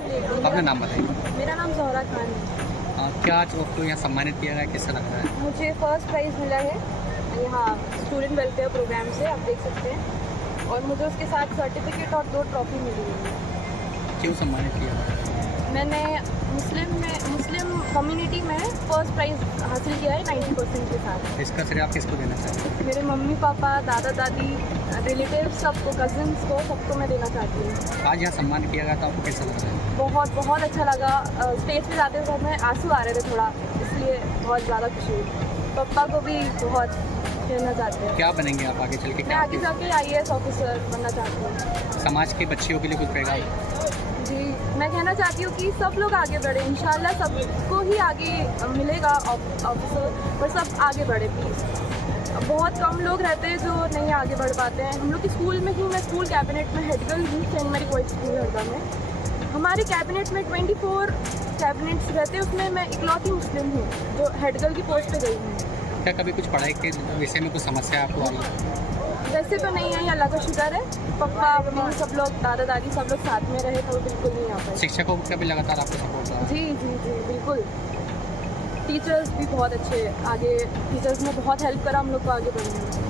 अपना नाम बताइए। मेरा नाम ज़ोहरा खान है। क्या आज आपको यहाँ सम्मानित किया गया, कैसा लग रहा है? मुझे फर्स्ट प्राइज़ मिला है यहाँ स्टूडेंट वेलफेयर प्रोग्राम से, आप देख सकते हैं, और मुझे उसके साथ सर्टिफिकेट और 2 ट्रॉफी मिली हुई है। क्यों सम्मानित किया गया? मैंने मुस्लिम कम्युनिटी में फ़र्स्ट प्राइज़ हासिल किया है 90% के साथ। इसका श्रेय आप किसको देना चाहते हैं? मेरे मम्मी पापा, दादा दादी, रिलेटिव्स, सबको, कज़न्स को, सबको मैं देना चाहती हूँ। आज यहाँ सम्मान किया गया था, आपको कैसा लग रहा है? बहुत बहुत अच्छा लगा। स्टेज पे जाते हुए में आंसू आ रहे थे थोड़ा, इसलिए बहुत ज़्यादा खुशी हुई। पापा को भी बहुत कहना चाहते हैं। क्या बनेंगे आप आगे चल के? मैं आगे जाके IAS ऑफिसर बनना चाहती हूँ। समाज के बच्चियों के लिए कुछ पैगाम? जी, मैं कहना चाहती हूँ कि सब लोग आगे बढ़े, इंशाल्लाह सबको ही आगे मिलेगा ऑफिसर, पर सब आगे बढ़े प्लीज़। बहुत कम लोग रहते हैं जो नहीं आगे बढ़ पाते हैं। हम लोग के स्कूल में ही, मैं स्कूल कैबिनेट में हेड गर्ल हूँ, Saint Mary boys school Harda में। हमारे कैबिनेट में 24 कैबिनेट्स रहते हैं, उसमें मैं इकलौती मुस्लिम हूँ जो हेड गर्ल की पोस्ट पे गई हूँ। क्या कभी कुछ पढ़ाई के विषय में कुछ समस्या आपको आई? वैसे तो नहीं है, अल्लाह का शुक्र है। पापा मम्मी सब लोग, दादा दादी सब लोग साथ में रहे तो बिल्कुल नहीं आ पाए। शिक्षकों का भी लगातार आपको सपोर्ट रहा? जी जी जी बिल्कुल। टीचर्स भी बहुत अच्छे, आगे टीचर्स ने बहुत हेल्प करा हम लोग को आगे बढ़ने में।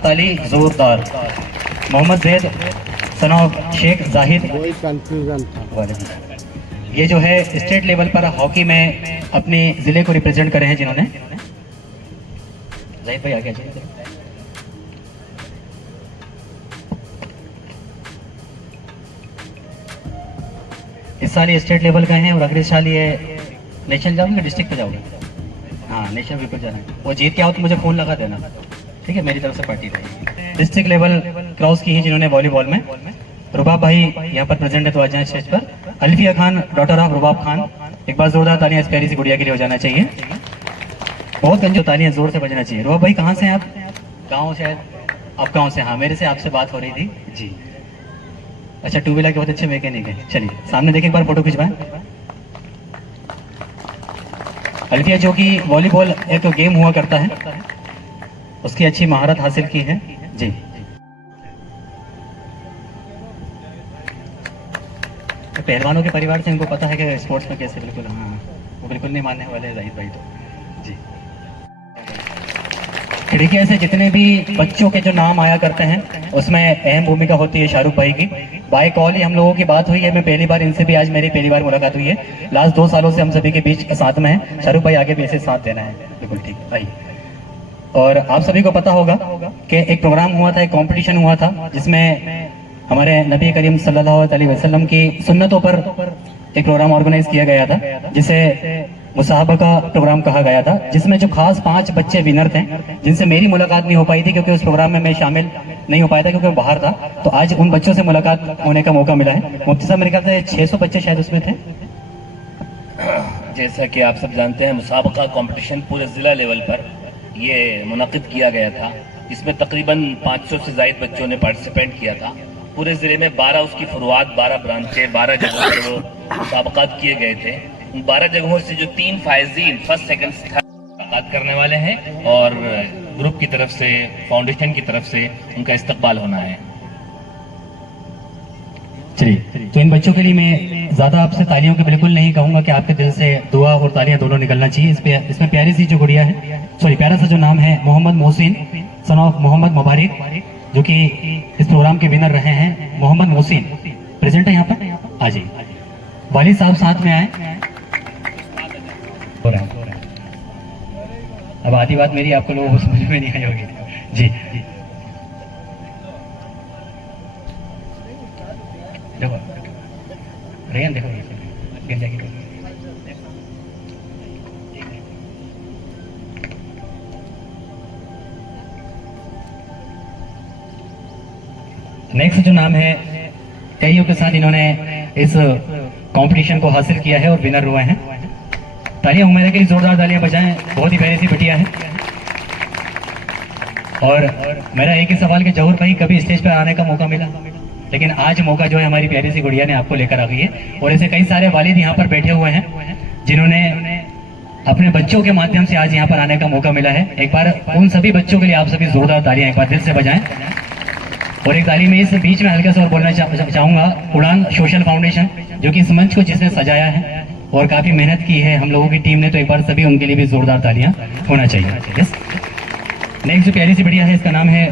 ताली जोरदार। Mohammad Zaid son of Sheikh Zahid. वही कंफ्यूजन था। ये जो है स्टेट लेवल पर हॉकी में अपने जिले को रिप्रेजेंट करे हैं जिन्होंने। जाहिद भाई आगे आइए। इस साल ये स्टेट लेवल का है और अगले साल ये नेशनल जाओगे, डिस्ट्रिक्ट पे जाओगे? हाँ, नेशनल पेपर जाना है। वो जीत के आओ तो मुझे फोन लगा देना, ठीक है? मेरी तरफ से पार्टी रहेगी। डिस्ट्रिक्ट लेवल क्रॉस की है जिन्होंने वॉलीबॉल में। रुबाब भाई यहाँ पर प्रेजेंट है तो आ जाए स्टेज पर। अल्फिया खान, डॉटर ऑफ रुबाब खान। एक बार जोरदार तालियां इस प्यारी सी गुड़िया के लिए हो जाना चाहिए। बहुत गंजो तालियां जोर से बजना चाहिए। रुबाब भाई कहाँ से हैं आप? गाँव से? आप गाँव से? हाँ, मेरे से आपसे बात हो रही थी जी। अच्छा, 2 व्हीलर के बहुत अच्छे मैकेनिक है। चलिए सामने देखिए, एक बार फोटो खिंचवाएं। अल्फिया जो कि वॉलीबॉल एक गेम हुआ करता है, उसकी अच्छी महारत हासिल की है जी। तो पहलवानों के परिवार से इनको पता है कि स्पोर्ट्स में कैसे, बिल्कुल हाँ, वो बिल्कुल नहीं मानने वाले जाहिद भाई तो जी। खिड़कियाँ से जितने भी बच्चों के जो नाम आया करते हैं उसमें अहम भूमिका होती है शाहरुख भाई की। बाय कॉल ही हम लोगों की बात हुई है। मैं पहली बार इनसे भी, आज मेरी पहली बार मुलाकात हुई है। लास्ट 2 सालों से हम सभी के बीच साथ में है। शाहरुख भाई आगे भी ऐसे साथ देना है, बिल्कुल ठीक भाई। और आप सभी को पता होगा कि एक प्रोग्राम हुआ था, एक कंपटीशन हुआ था जिसमें हमारे नबी करीम सल्लल्लाहु अलैहि वसल्लम की सुन्नतों पर एक प्रोग्राम ऑर्गेनाइज किया गया था, जिसे मुसाहबका प्रोग्राम कहा गया था, जिसमें जो खास 5 बच्चे विनर थे जिनसे मेरी मुलाकात नहीं हो पाई थी क्योंकि उस प्रोग्राम में मैं शामिल नहीं हो पाया था क्योंकि मैं बाहर था। तो आज उन बच्चों से मुलाकात होने का मौका मिला है। मुफ्ती साहब मेरे ख्याल से 600 बच्चे शायद उसमें थे। जैसा कि आप सब जानते हैं, मुसाबका कंपटीशन पूरे ज़िला लेवल पर ये मुनक़िद किया गया था। इसमें तकरीबन 500 से ज़ायद बच्चों ने पार्टिसिपेट किया था। पूरे ज़िले में 12 उसकी फुरुआत, 12 ब्रांचें, 12 जगहों से वो मुसाबकात किए गए थे। उन 12 जगहों से जो 3 फायजीन फर्स्ट सेकंड मुलाकात करने वाले हैं और ग्रुप की तरफ से, फाउंडेशन की तरफ से उनका इस्तकबाल होना है। चलिए, तो इन बच्चों के लिए मैं ज्यादा आपसे तालियों के बिल्कुल नहीं कहूंगा कि आपके दिल से दुआ और तालियां दोनों निकलना चाहिए। इसमें प्यारी सी जो गुड़िया है, सॉरी प्यारा सा जो नाम है, मोहम्मद मोहसिन सन ऑफ मोहम्मद मुबारक, जो कि इस प्रोग्राम के विनर रहे हैं। मोहम्मद मोहसिन प्रेजेंट है यहाँ पर, आ जाइए। वालिद साहब साथ में आए। अब आधी बात मेरी आपको लोगों को समझ में नहीं आई होगी जी। देखो रेन, देखो गिर जाएगी। नेक्स्ट जो नाम है, कईयों के साथ इन्होंने इस कंपटीशन को हासिल किया है और विनर हुए हैं। तालियां उम्मीद के लिए जोरदार तालियां बजाएं। बहुत ही प्यारी सी बिटिया है। और मेरा एक ही सवाल कि जहूर भाई कभी स्टेज पर आने का मौका मिला, लेकिन आज मौका जो है हमारी प्यारी सी गुड़िया ने आपको लेकर आ गई है। और ऐसे कई सारे वालिद यहाँ पर बैठे हुए हैं जिन्होंने अपने बच्चों के माध्यम से आज यहाँ पर आने का मौका मिला है। एक बार उन सभी बच्चों के लिए आप सभी जोरदार तालियां एक बार दिल से बजाएं। और एक ताली में इस बीच में हल्का सा और बोलना चाहूंगा, उड़ान सोशल फाउंडेशन जो कि इस मंच को जिसने सजाया है और काफी मेहनत की है हम लोगों की टीम ने, तो एक बार सभी उनके लिए भी जोरदार तालियां होना चाहिए। यस। नेक्स्ट जो प्यारी सी बढ़िया है, इसका नाम है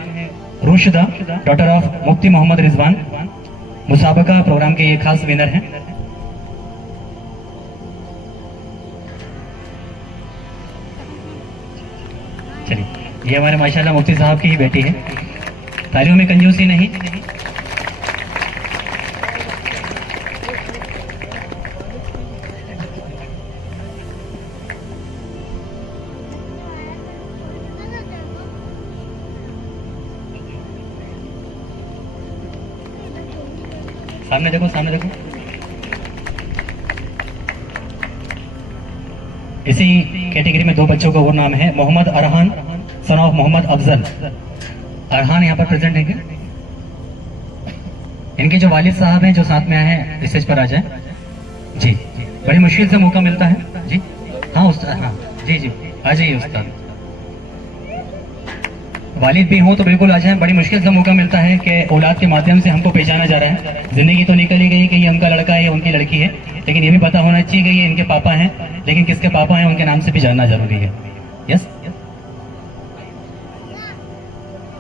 रुशदा, डॉटर ऑफ मुफ्ती मोहम्मद रिजवान, मुसाबका प्रोग्राम के ये खास विनर हैं। चलिए, ये हमारे माशाल्लाह मुफ्ती साहब की ही बेटी है। तालियों में कंजूसी नहीं। सामने देखो, सामने देखो। इसी कैटेगरी में दो बच्चों का और नाम है मोहम्मद अरहान सन ऑफ मोहम्मद अफजल। अरहान यहाँ पर प्रेजेंट है क्या? इनके जो वालिद साहब हैं जो साथ में आए हैं, स्टेज पर आ जाए जी। बड़ी मुश्किल से मौका मिलता है जी। हाँ उस्ताद, हाँ जी जी, आ जाइए उस्ताद। वालिद भी हो तो बिल्कुल आ जाए। बड़ी मुश्किल से मौका मिलता है कि औलाद के माध्यम से हमको पहचाना जा रहा है। जिंदगी तो निकल ही गई कि ये उनका लड़का है, ये उनकी लड़की है, लेकिन ये भी पता होना चाहिए कि ये इनके पापा हैं। लेकिन किसके पापा हैं उनके नाम से भी जानना जरूरी है। यस,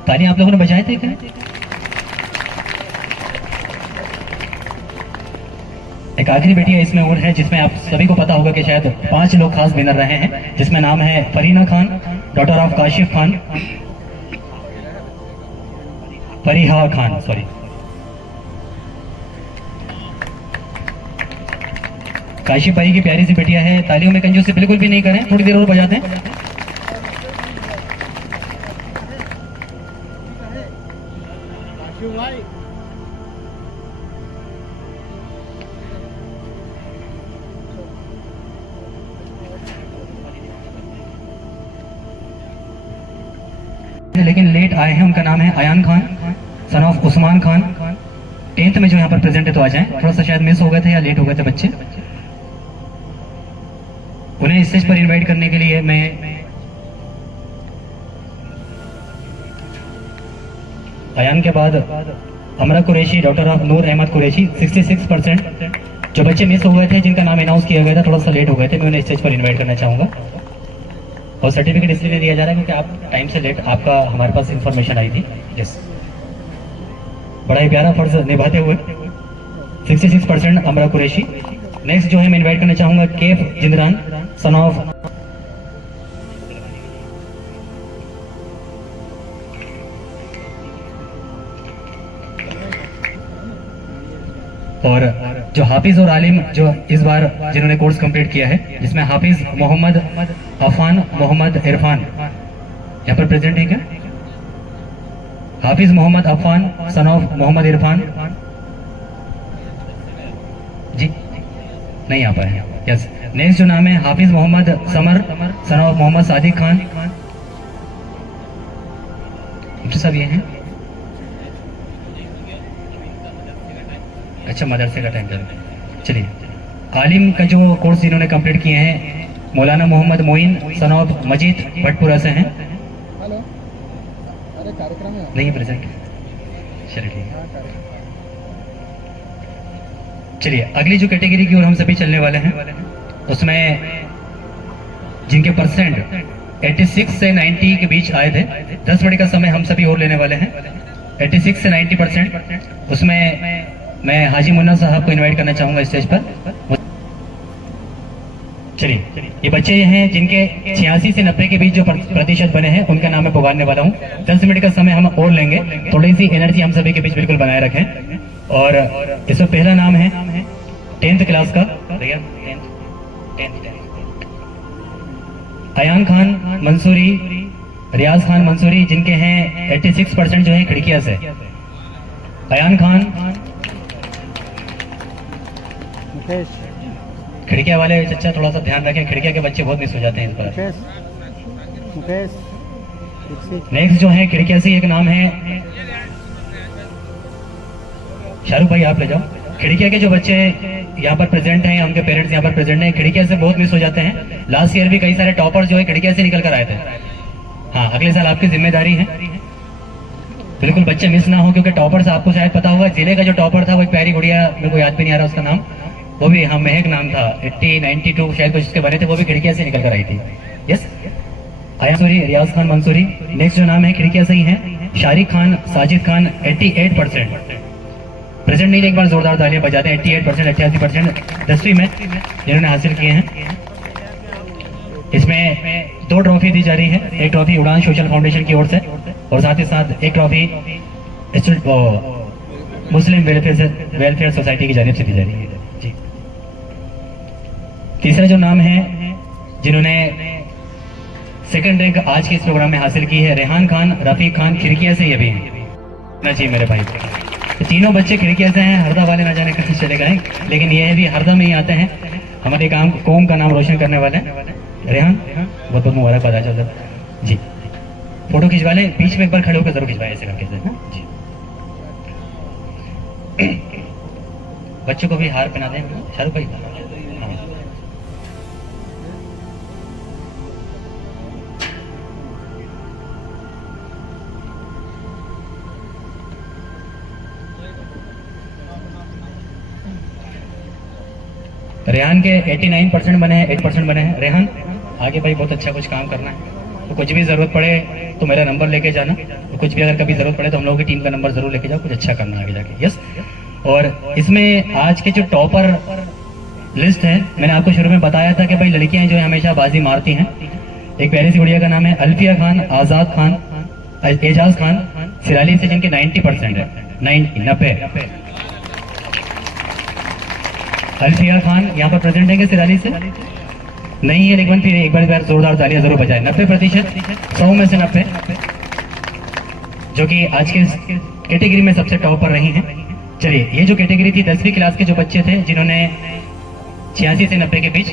ताली आप लोगों ने बजाए थे क्या? एक आखिरी बेटिया इसमें और है जिसमें आप सभी को पता होगा कि शायद 5 लोग खास विनर रहे हैं, जिसमें नाम है Farina Khan, daughter of Kashif Khan, Fariha Khan, sorry. Kashif भाई की प्यारी सी बेटिया है। तालियों में कंजूसी बिल्कुल भी नहीं करें, थोड़ी देर और बजाते हैं। लेकिन लेट आए हैं, उनका नाम है Ayaan Khan son of Usman Khan. 10th में जो यहाँ पर प्रेजेंट है तो आ जाएं। थोड़ा सा शायद मिस हो गए थे या लेट हो गए थे बच्चे। उन्हें स्टेज पर इनवाइट करने के लिए मैं अयान के बाद अमरा कुरैशी, डॉटर ऑफ नूर अहमद कुरैशी, 66%। जो बच्चे मिस हो गए थे जिनका नाम अनाउंस किया गया था, थोड़ा सा लेट हो गए थे, मैं उन्हें स्टेज पर इन्वाइट करना चाहूंगा। और सर्टिफिकेट इसलिए नहीं दिया जा रहा है क्योंकि आप टाइम से लेट, आपका हमारे पास इंफॉर्मेशन आई थी। यस, बड़ा ही प्यारा फर्ज निभाते हुए 66% अमरा कुरैशी। नेक्स्ट जो है मैं इन्वाइट करना चाहूंगा केफ जिंदरान सन ऑफ और जो हाफिज और आलिम जो इस बार जिन्होंने कोर्स कंप्लीट किया है, जिसमें हाफिज मोहम्मद अफान मोहम्मद इरफान यहाँ पर प्रेजेंट है क्या? हाफिज मोहम्मद अफान सन ऑफ मोहम्मद इरफान जी, नहीं आ पाए। यस, नेक्स्ट जो नाम है हाफिज मोहम्मद समर सन ऑफ मोहम्मद सादिक खान। सब ये हैं। अच्छा, मदरसे का टाइम चल। चलिए, आलिम का जो कोर्स इन्होंने कंप्लीट किए हैं मौलाना मोहम्मद मोइन सन ऑफ मजीद भटपुरा से हैं। नहीं प्रेजेंट, चलिए ठीक है। चलिए, अगली जो कैटेगरी की ओर हम सभी चलने वाले हैं, उसमें जिनके परसेंट 86 से 90 के बीच आए थे, 10 मिनट का समय हम सभी और लेने वाले हैं। 86 से 90%, उसमें मैं हाजी मुन्ना साहब को इनवाइट करना चाहूंगा स्टेज पर। चलिए, ये बच्चे हैं जिनके 86 से 90 के बीच जो प्रतिशत बने हैं, उनका नाम मैं पुकारने वाला हूँ। 10 मिनट का समय हम और लेंगे, थोड़ी सी एनर्जी हम सभी के बीच बिल्कुल बनाए रखें। और इसमें पहला नाम है 10th क्लास का भैया, 10th अयान खान मंसूरी, रियाज खान मंसूरी, जिनके हैं 86% जो है खिड़किया से। अयान खान, खिड़किया वाले चचा थोड़ा सा ध्यान रखें, खिड़किया के बच्चे बहुत मिस हो जाते हैं इस पर। नेक्स्ट जो है खिड़किया से एक नाम है शाहरुख भाई, आप ले जाओ। खिड़किया के जो बच्चे यहाँ पर प्रेजेंट हैं, उनके पेरेंट्स यहाँ पर प्रेजेंट हैं, खिड़किया से बहुत मिस हो जाते हैं। लास्ट ईयर भी कई सारे टॉपर जो है खिड़किया से निकल कर आए थे। हाँ, अगले साल आपकी जिम्मेदारी है बिल्कुल बच्चे मिस ना हो, क्योंकि टॉपर से आपको शायद पता होगा, जिले का जो टॉपर था वो एक प्यारी गुड़िया, मेरे को याद भी नहीं आ रहा उसका नाम, वो भी, हाँ महक नाम था, 92 शायद कुछ उसके बने थे, वो भी खिड़किया से निकल कर आई थी। यस, आया मंसूरी, रियाज खान मंसूरी। नेक्स्ट जो नाम है खिड़किया से ही है, शारिक खान, साजिद खान, 88% प्रेजेंट नहीं, एक बार जोरदार तालियां बजाते हैं। 88%, 88% 10वीं में जिन्होंने हासिल किए हैं। इसमें 2 ट्रॉफी दी जा रही है, एक ट्रॉफी उड़ान सोशल फाउंडेशन की ओर से और साथ ही साथ एक ट्रॉफी मुस्लिम वेलफेयर सोसाइटी की जानिब से दी जा रही है जी। तीसरा जो नाम है जिन्होंने सेकंड रैंक आज के इस प्रोग्राम में हासिल की है, रेहान खान, रफीक खान, खिड़किया से ये भी है जी मेरे भाई। तो तीनों बच्चे खिड़किया से हैं, हरदा वाले ना जाने कहाँ चले गए, लेकिन ये भी हरदा में ही आते हैं, हमारे काम कौम का नाम रोशन करने वाले हैं। रेहान, बहुत बहुत मुबारकबाद आज जी। फोटो खिंचवा ले, बीच में एक बार खड़े होकर जरूर खिंचवाए ऐसे करके जी। बच्चों को भी हार पहना दें शाहरुख भाई। हाँ। रेहान के 89% बने हैं, 8% बने हैं। रेहान आगे भाई बहुत अच्छा कुछ काम करना है, तो कुछ भी जरूरत पड़े तो मेरा नंबर लेके जाना, तो कुछ भी अगर कभी जरूरत पड़े तो हम लोगों की टीम का नंबर जरूर लेके जाओ, कुछ अच्छा करना आगे जाके। यस, और इसमें आज के जो टॉपर लिस्ट है, मैंने आपको शुरू में बताया था कि भाई लड़कियां जो है हमेशा बाजी मारती हैं। एक प्यारी सी गुड़िया का नाम है अल्फिया खान, आजाद खान, एजाज खान, सिराली से, जिनके 90% है, 90। अल्फिया खान यहाँ पर प्रेजेंट है सिराली से नहीं है, लेकिन फिर एक बार जोरदार तालियां जरूर बजाएं। 90%, 100 में से 90, जो कि आज के कैटेगरी में सबसे टॉप पर रही हैं। चलिए, ये जो कैटेगरी थी 10वीं क्लास के जो बच्चे थे जिन्होंने 86 से 90 के बीच,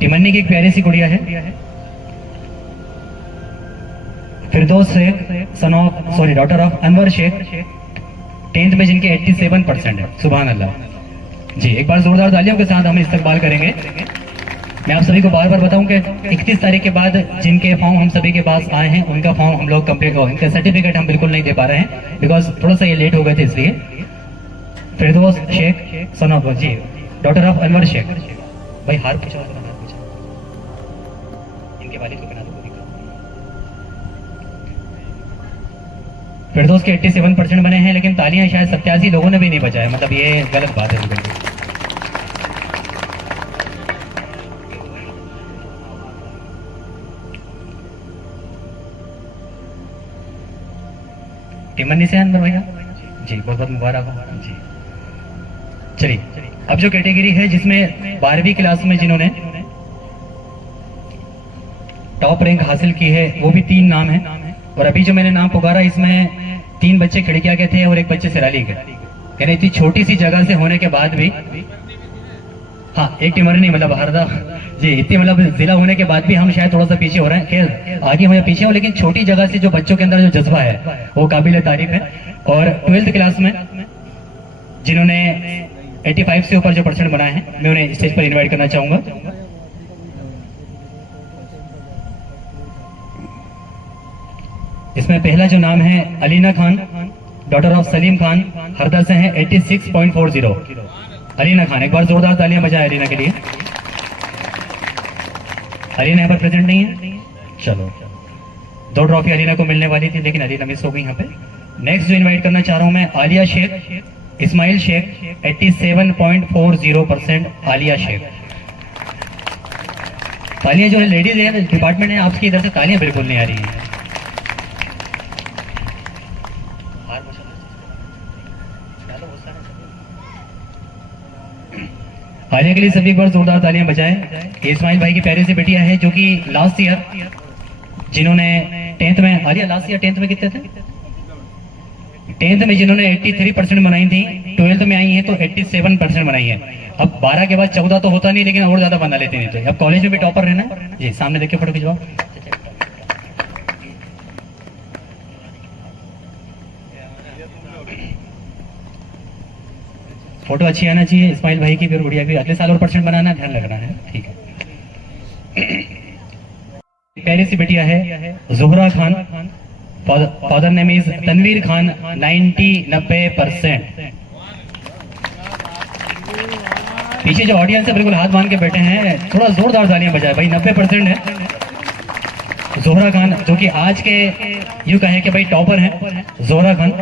टिमन्नी की एक प्यारी सी गुड़िया है, Firdaus Shaikh, daughter of Anwar Shaikh, 10th में जिनके 87% है। सुभान अल्लाह जी, एक बार जोरदार तालियों के साथ हम इस्तकबाल करेंगे। मैं आप सभी को बार बार बताऊं कि 31 तारीख के बाद जिनके फॉर्म हम सभी के पास आए हैं उनका फॉर्म हम लोग कंप्लीट हो, इनका सर्टिफिकेट हम बिल्कुल नहीं दे पा रहे हैं, बिकॉज थोड़ा सा ये लेट हो गए थे इसलिए। फिरदौस शेख, सन ऑफ जी, डॉटर ऑफ अनवर शेख। भाई हार पूछा, इनके वालिद को बना दो। फिरदौस के 87% बने हैं, लेकिन तालियां शायद 87 लोगों ने भी नहीं बजाया, मतलब ये गलत बात है। टिमन्नी से अंदर भैया जी, बहुत बहुत मुबारक हो जी। चलिए, अब जो कैटेगरी है जिसमें 12वीं क्लास में जिन्होंने टॉप रैंक हासिल की है वो भी 3 नाम है, और अभी जो मैंने नाम पुकारा इसमें 3 बच्चे खिड़किया के थे और एक बच्चे सिराली के। कह रहे इतनी छोटी सी जगह से होने के बाद भी, हाँ एक टिमरनी मतलब हरदा जी, इतनी मतलब जिला होने के बाद भी हम शायद थोड़ा सा पीछे हो रहे हैं। खैर आगे हो या पीछे हो, लेकिन छोटी जगह से जो बच्चों के अंदर जो जज्बा है वो काबिल तारीफ है। और 12th क्लास में जिन्होंने 85 से ऊपर जो % बनाए हैं, मैं उन्हें स्टेज पर इन्वाइट करना चाहूंगा। इसमें पहला जो नाम है अलीना खान, डॉटर ऑफ सलीम खान, हरदा से हैं, 86.40। अलीना खान, एक बार जोरदार तालियां बजाएं अलीना के लिए। अलीना यहाँ पर प्रेजेंट नहीं है, चलो 2 ट्रॉफी अलीना को मिलने वाली थी, लेकिन अलीना मिस हो गई यहाँ पे। नेक्स्ट जो इन्वाइट करना चाह रहा हूं मैं, आलिया शेख, इस्माइल शेख, 87.40%। आलिया शेख, तालियां जो है लेडीज है डिपार्टमेंट है, आपकी इधर से तालियां बिल्कुल नहीं आ रही है। आलिया के लिए सभी एक बार जोरदार तालियां बजाएं। ये इस्माइल भाई की प्यारी सी बेटियां है जो कि लास्ट ईयर जिन्होंने 10th में, आलिया लास्ट ईयर 10th में कितने थे? 10th में जिन्होंने 83% बनाई थी, 12th में आई हैं तो 87% बनाई है। अब 12 के बाद 14 तो होता नहीं, लेकिन और ज्यादा बना लेते नहीं। तो अब कॉलेज में भी टॉपर रहना है जी। सामने देखिए, फोटो खिंचवाओ। फोटो अच्छी आना चाहिए इस्माइल भाई की भी और गुड़िया की। अगले साल और परसेंट बनाना, ध्यान रखना है, ठीक है। पहली सी बेटिया है Zohra Khan, father name is Tanveer Khan, 90% पीछे जो ऑडियंस है बिल्कुल हाथ बांध के बैठे हैं, थोड़ा जोरदार तालियां बजाए भाई। 90% है। जोहरा खान जो कि आज के यूं कहें कि भाई टॉपर है जोहरा खान।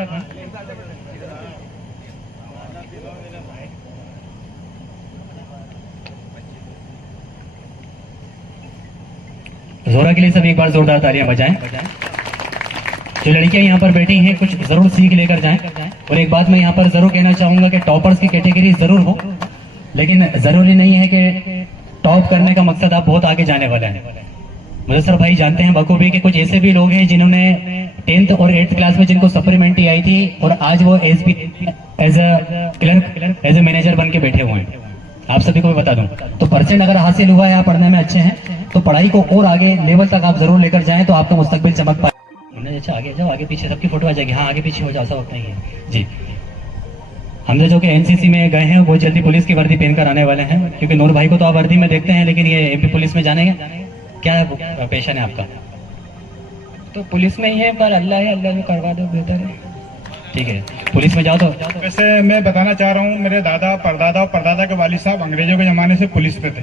जोहरा के लिए सब एक बार जोरदार तालियां बजाएं। जो लड़कियां यहाँ पर बैठी हैं कुछ जरूर सीख लेकर जाएं। और एक बात मैं यहाँ पर जरूर कहना चाहूंगा कि टॉपर्स की कैटेगरी जरूर हो, लेकिन जरूरी नहीं है कि टॉप करने का मकसद आप बहुत आगे जाने वाले हैं। मुदस्सर भाई जानते हैं बखूबी कि कुछ ऐसे भी लोग हैं जिन्होंने 10th और 8th क्लास में जिनको सप्लीमेंट्री आई थी और आज वो as a clerk, as a manager बन के बैठे हुए हैं। आप सभी को मैं बता दूं, तो परसेंट अगर हासिल हुआ है, आप पढ़ने में अच्छे हैं, तो पढ़ाई को और आगे लेवल तक आप जरूर लेकर जाएं, तो आपका मुस्तकबिल चमक पाए। अच्छा आगे जाओ, आगे पीछे सबकी फोटो आ जाएगी। हाँ आगे पीछे हो जाओ, सब अपना ही है जी। हमने जो कि एनसीसी में गए हैं वो जल्दी पुलिस की वर्दी पहनकर आने वाले हैं, क्योंकि नूर भाई को तो आप वर्दी में देखते हैं, लेकिन ये एमपी पुलिस में जाने क्या पेशन है आपका? तो पुलिस में ही है, पर अल्लाह है, अल्लाह जो करवा दो बेहतर है। ठीक है, पुलिस में जाओ तो। वैसे मैं बताना चाह रहा हूँ, मेरे दादा परदादा और परदादा के वालिद साहब अंग्रेजों के जमाने से पुलिस में थे।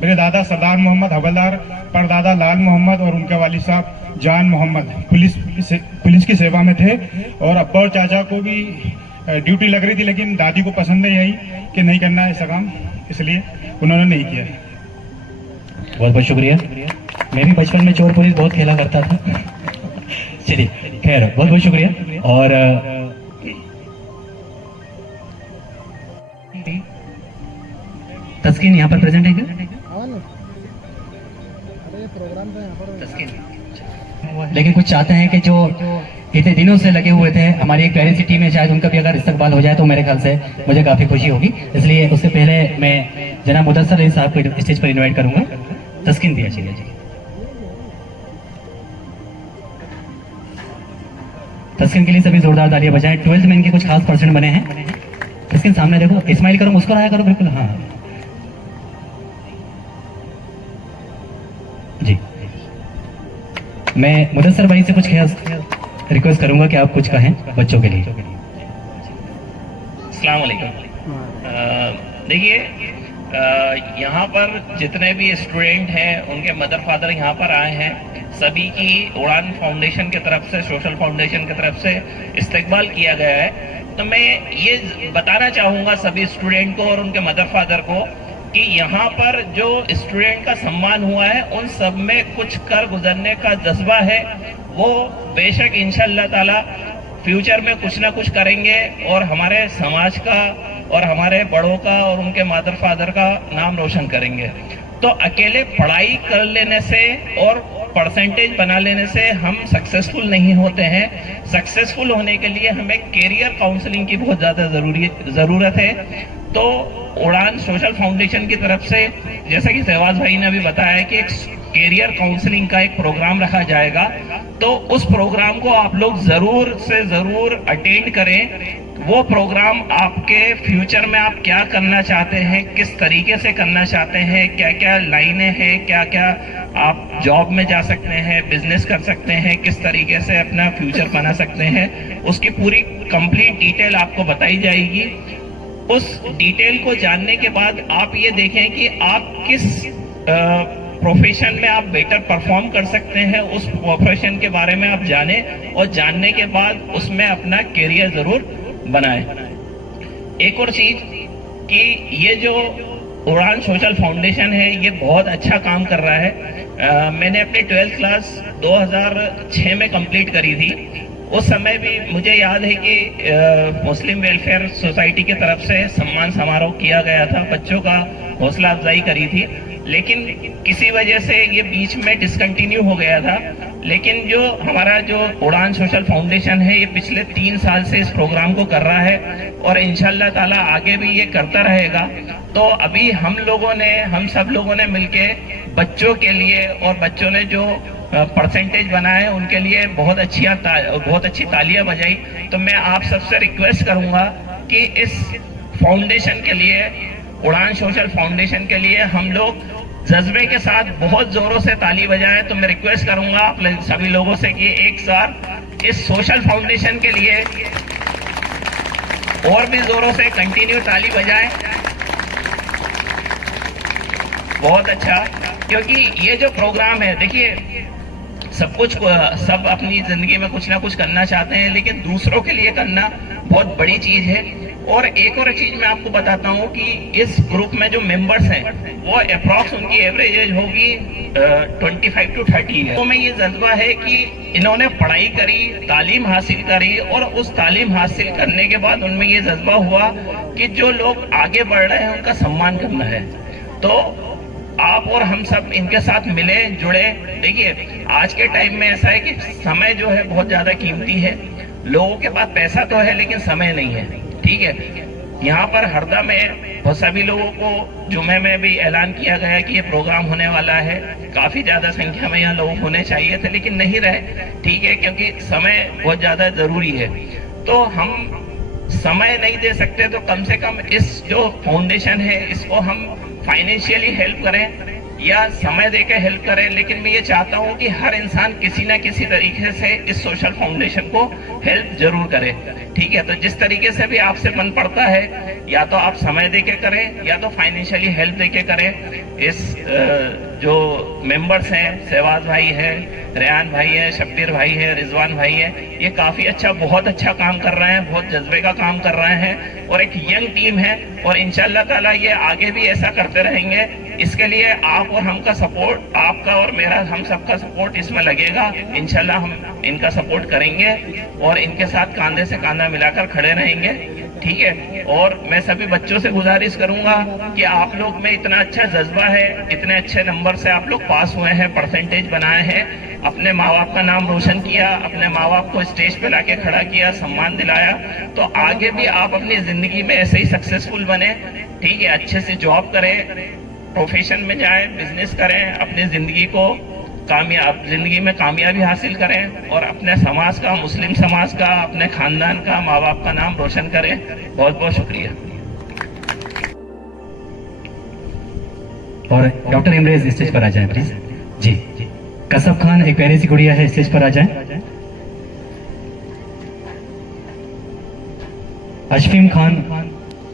मेरे दादा सरदार मोहम्मद हवलदार, परदादा लाल मोहम्मद और उनके वालिद साहब जान मोहम्मद पुलिस की सेवा में थे। और अब्बा और चाचा को भी ड्यूटी लग रही थी, लेकिन दादी को पसंद नहीं आई कि नहीं करना है ऐसा काम, इसलिए उन्होंने नहीं किया। बहुत बहुत शुक्रिया। मैं भी बचपन में चोर पुलिस बहुत खेला करता था। चलिए खैर, बहुत बहुत शुक्रिया। और तस्कीन यहाँ पर प्रेजेंट है क्या? लेकिन कुछ चाहते हैं कि जो इतने दिनों से लगे हुए थे, हमारी एक प्यारी सी टीम है, शायद उनका भी अगर इस्तकबाल हो जाए तो मेरे ख्याल से मुझे काफ़ी खुशी होगी। इसलिए उससे पहले मैं जनाब मुदस्सर अली साहब को स्टेज पर इनवाइट करूंगा। तस्कीन दिया चाहिए जी। तस्कीन के लिए सभी जोरदार तालियां बजाएं। 12th में इनके कुछ खास परसेंट बने हैं। तस्कीन सामने देखो, इस्माइल करो, मुस्कुराया करो, बिल्कुल हाँ जी। मैं मुदस्सर भाई से कुछ रिक्वेस्ट करूंगा कि आप कुछ कहें बच्चों के लिए। अस्सलाम वालेकुम। देखिए, यहाँ पर जितने भी स्टूडेंट हैं उनके मदर फादर यहाँ पर आए हैं, सभी की उड़ान फाउंडेशन की तरफ से, सोशल फाउंडेशन की तरफ से इस्तकबाल किया गया है। तो मैं ये बताना चाहूँगा सभी स्टूडेंट को और उनके मदर फादर को कि यहाँ पर जो स्टूडेंट का सम्मान हुआ है, उन सब में कुछ कर गुजरने का जज्बा है। वो बेशक इंशाअल्लाह ताला फ्यूचर में कुछ ना कुछ करेंगे और हमारे समाज का और हमारे बड़ों का और उनके मदर फादर का नाम रोशन करेंगे। तो अकेले पढ़ाई कर लेने से और परसेंटेज बना लेने से हम सक्सेसफुल नहीं होते हैं। सक्सेसफुल होने के लिए हमें कैरियर काउंसलिंग की बहुत ज़्यादा ज़रूरत है। तो उड़ान सोशल फाउंडेशन की तरफ से, जैसा कि शहबाज भाई ने अभी बताया कि एक कैरियर काउंसलिंग का एक प्रोग्राम रखा जाएगा, तो उस प्रोग्राम को आप लोग ज़रूर से ज़रूर अटेंड करें। वो प्रोग्राम आपके फ्यूचर में आप क्या करना चाहते हैं, किस तरीके से करना चाहते हैं, क्या क्या लाइनें हैं, क्या क्या आप जॉब में जा सकते हैं, बिजनेस कर सकते हैं, किस तरीके से अपना फ्यूचर बना सकते हैं, उसकी पूरी कंप्लीट डिटेल आपको बताई जाएगी। उस डिटेल को जानने के बाद आप ये देखें कि आप किस प्रोफेशन में आप बेटर परफॉर्म कर सकते हैं, उस प्रोफेशन के बारे में आप जाने और जानने के बाद उसमें अपना कैरियर जरूर बनाएं। एक और चीज कि ये जो उड़ान सोशल फाउंडेशन है, ये बहुत अच्छा काम कर रहा है। मैंने अपनी 12th क्लास 2006 में कंप्लीट करी थी। उस समय भी मुझे याद है कि मुस्लिम वेलफेयर सोसाइटी की तरफ से सम्मान समारोह किया गया था, बच्चों का हौसला अफजाई करी थी, लेकिन किसी वजह से ये बीच में डिसकंटिन्यू हो गया था। लेकिन जो हमारा जो उड़ान सोशल फाउंडेशन है, ये पिछले 3 साल से इस प्रोग्राम को कर रहा है और इंशाल्लाह ताला आगे भी ये करता रहेगा। तो अभी हम सब लोगों ने मिलके बच्चों के लिए और बच्चों ने जो परसेंटेज बनाए हैं उनके लिए बहुत अच्छी तालियां बजाई। तो मैं आप सबसे रिक्वेस्ट करूंगा कि इस फाउंडेशन के लिए, उड़ान सोशल फाउंडेशन के लिए हम लोग जज्बे के साथ बहुत जोरों से ताली बजाएं। तो मैं रिक्वेस्ट करूंगा आप सभी लोगों से कि एक साथ इस सोशल फाउंडेशन के लिए और भी जोरों से कंटिन्यू ताली बजाएं। बहुत अच्छा, क्योंकि ये जो प्रोग्राम है, देखिए सब अपनी जिंदगी में कुछ ना कुछ करना चाहते हैं, लेकिन दूसरों के लिए करना बहुत बड़ी चीज है। और एक और चीज मैं आपको बताता हूँ कि इस ग्रुप में जो मेंबर्स हैं वो अप्रॉक्स उनकी एवरेज एज होगी 25 to 30 है। तो में ये जज्बा है कि इन्होंने पढ़ाई करी, तालीम हासिल करी और उस तालीम हासिल करने के बाद उनमें ये जज्बा हुआ कि जो लोग आगे बढ़ रहे हैं उनका सम्मान करना है। तो आप और हम सब इनके साथ मिले जुड़े। देखिए आज के टाइम में ऐसा है कि समय जो है बहुत ज्यादा कीमती है। लोगों के पास पैसा तो है लेकिन समय नहीं है, ठीक है। यहाँ पर हरदा में बहुत सभी लोगों को जुमे में भी ऐलान किया गया कि ये प्रोग्राम होने वाला है। काफी ज्यादा संख्या में यहाँ लोग होने चाहिए थे लेकिन नहीं रहे, ठीक है, क्योंकि समय बहुत ज्यादा जरूरी है। तो हम समय नहीं दे सकते तो कम से कम इस जो फाउंडेशन है इसको हम फाइनेंशियली हेल्प करें या समय देकर हेल्प करें। लेकिन मैं ये चाहता हूँ कि हर इंसान किसी ना किसी तरीके से इस सोशल फाउंडेशन को हेल्प जरूर करे, ठीक है। तो जिस तरीके से भी आपसे मन पड़ता है, या तो आप समय देके करें या तो फाइनेंशियली हेल्प देके करें। इस जो मेंबर्स हैं, शहबाज भाई है, रेहान भाई है, शब्बीर भाई है, रिजवान भाई है, ये काफी अच्छा, बहुत अच्छा काम कर रहे हैं, बहुत जज्बे का काम कर रहे हैं और एक यंग टीम है और इंशाल्लाह ताला ये आगे भी ऐसा करते रहेंगे। इसके लिए आप और हम का सपोर्ट, आपका और मेरा, हम सबका सपोर्ट इसमें लगेगा। इंशाल्लाह हम इनका सपोर्ट करेंगे और इनके साथ कांधे से कांधा मिलाकर खड़े रहेंगे, ठीक है। और मैं सभी बच्चों से गुजारिश करूंगा कि आप लोग में इतना अच्छा जज्बा है, इतने अच्छे नंबर से आप लोग पास हुए हैं, परसेंटेज बनाए हैं, अपने माँ बाप का नाम रोशन किया, अपने माँ बाप को स्टेज पे लाके खड़ा किया, सम्मान दिलाया। तो आगे भी आप अपनी जिंदगी में ऐसे ही सक्सेसफुल बने, ठीक है। अच्छे से जॉब करें, प्रोफेशन में जाएं, बिजनेस करें, अपनी जिंदगी में कामयाबी हासिल करें और अपने समाज का, मुस्लिम समाज का, अपने खानदान का, माँ बाप का नाम रोशन करें। बहुत बहुत शुक्रिया। और डॉक्टर इमरेज स्टेज पर आ जाएं प्लीज। जी, कसब खान एक प्यारी सी गुड़िया है, स्टेज पर आ जाएं। अशफीम खान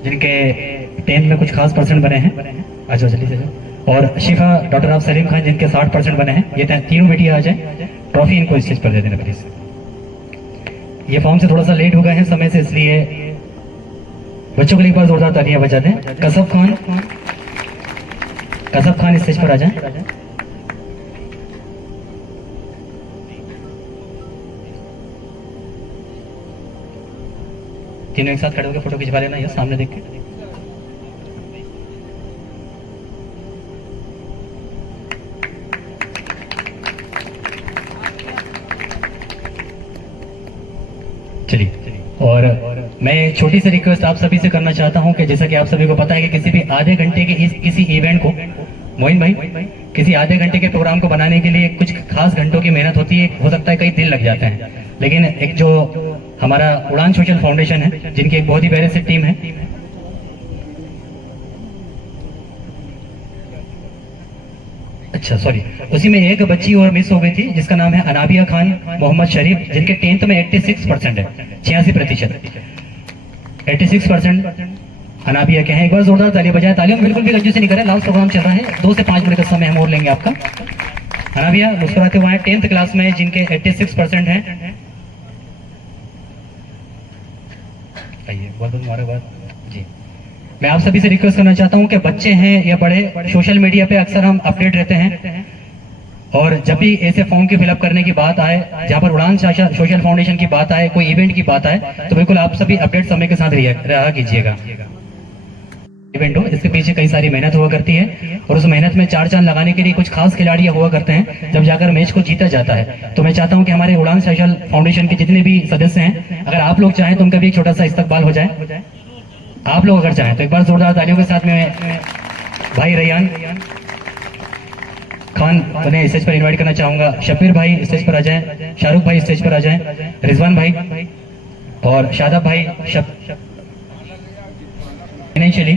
जिनके 10th में कुछ खास परसेंट बने हैं, अच्छा जल्दी से। और शिफा डॉक्टर ऑफ सलीम खान जिनके 60% बने हैं। ये तीनों बेटियां आ जाएं, ट्रॉफी इनको स्टेज पर दे देना प्लीज। ये फॉर्म से थोड़ा सा लेट हो गए हैं समय से, इसलिए बच्चों के लिए एक बार जोरदार तालियां बजा दें। कसब खान स्टेज पर आ जाएं। तीनों एक साथ खड़े होकर फोटो खिंचवा लेना, ये सामने देख के। चलिए, और मैं छोटी सी रिक्वेस्ट आप सभी से करना चाहता हूं कि जैसा कि आप सभी को पता है कि किसी भी आधे घंटे के किसी इवेंट को, मोइन भाई, किसी आधे घंटे के प्रोग्राम को बनाने के लिए कुछ खास घंटों की मेहनत होती है, हो सकता है कई दिन लग जाते हैं। लेकिन एक जो हमारा उड़ान सोशल फाउंडेशन है, जिनकी एक बहुत ही प्यारी सी टीम है, अच्छा सॉरी, उसी में एक बच्ची और मिस हो गई थी जिसका नाम है अनाबिया खान मोहम्मद शरीफ, जिनके 10th में 86% है, 86%, 86% अनाबिया के हैं। एक बार जोरदार तालियां बजाएं। तालियों में बिल्कुल भी कंजूसी नहीं करें, लास्ट प्रोग्राम चल रहा है, 2 से 5 मिनट का समय हम और लेंगे आपका। अनाबिया मुस्कुराते हुए 10th क्लास में जिनके 86% है। आइए, बहुत बहुत मुबारकबाद जी। मैं आप सभी से रिक्वेस्ट करना चाहता हूं कि बच्चे हैं या बड़े, सोशल मीडिया पे अक्सर हम अपडेट रहते हैं और जब भी ऐसे फॉर्म की फिलअप करने की बात आए, जहां पर उड़ान सोशल फाउंडेशन की बात आए, कोई इवेंट की बात आए, तो बिल्कुल आप सभी अपडेट समय के साथ रहा कीजिएगा। इवेंट हो, इसके पीछे कई सारी मेहनत हुआ करती है और उस मेहनत में चार चांद लगाने के लिए कुछ खास खिलाड़ी हुआ करते हैं जब जाकर मैच को जीता जाता है। तो मैं चाहता हूं कि हमारे उड़ान स्पेशल फाउंडेशन के जितने भी सदस्य हैं, अगर आप लोग चाहें तो उनका भी एक छोटा सा इस्तकबाल हो जाए। आप लोग अगर चाहें तो एक बार जोरदार तालियों के साथ में भाई रैयान खान उन्हें स्टेज पर इनवाइट करना चाहूंगा। शब्बीर भाई स्टेज पर आ जाएं, शाहरुख भाई स्टेज पर आ जाएं, रिजवान भाई और शादाब भाई फाइनेंशियली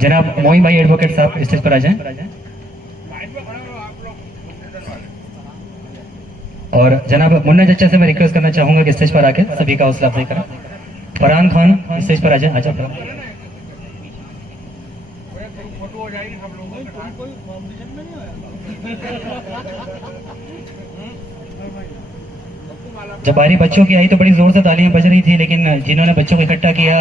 जनाब मोइन भाई एडवोकेट साहब स्टेज पर आ जाएं और जनाब मुन्ना चचा से मैं रिक्वेस्ट करना चाहूंगा कि स्टेज पर आके सभी का हौसला अफजाई करें। फरहान खान स्टेज पर आ जाएं। अच्छा जब बारी बच्चों की आई तो बड़ी जोर से तालियां बज रही थी, लेकिन जिन्होंने बच्चों को इकट्ठा किया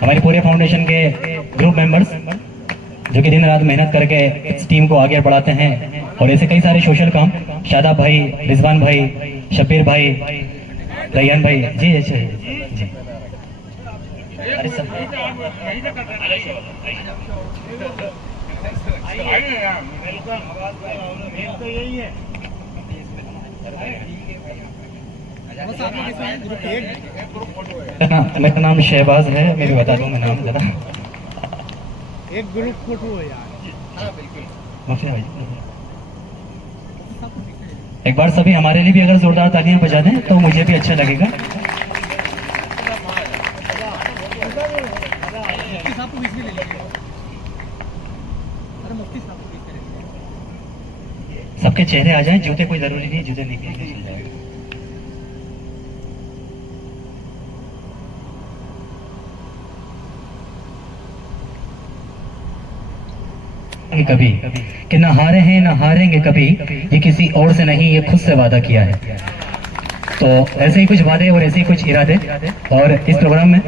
हमारे पूरे फाउंडेशन के ग्रुप मेंबर्स जो कि दिन रात मेहनत करके इस टीम को आगे बढ़ाते हैं और ऐसे कई सारे सोशल काम, शादाब भाई, रिजवान भाई, शब्बीर भाई, रैयान भाई जी जी जी अरे सब मेरा नाम शहबाज है, मैं भी बता दूं मैं नाम जरा एक ग्रुप फोटो है यार। मुझे एक बार सभी हमारे लिए भी अगर जोरदार तालियां बजा दें तो मुझे भी अच्छा लगेगा। सबके चेहरे आ जाएं, जूते कोई जरूरी नहीं, जूते नहीं चल जाएगा। कभी कि न हारे हैं न हारेंगे कभी, ये किसी और से नहीं, ये खुद से वादा किया है। तो ऐसे ही कुछ वादे और ऐसे ही कुछ इरादे और इस प्रोग्राम में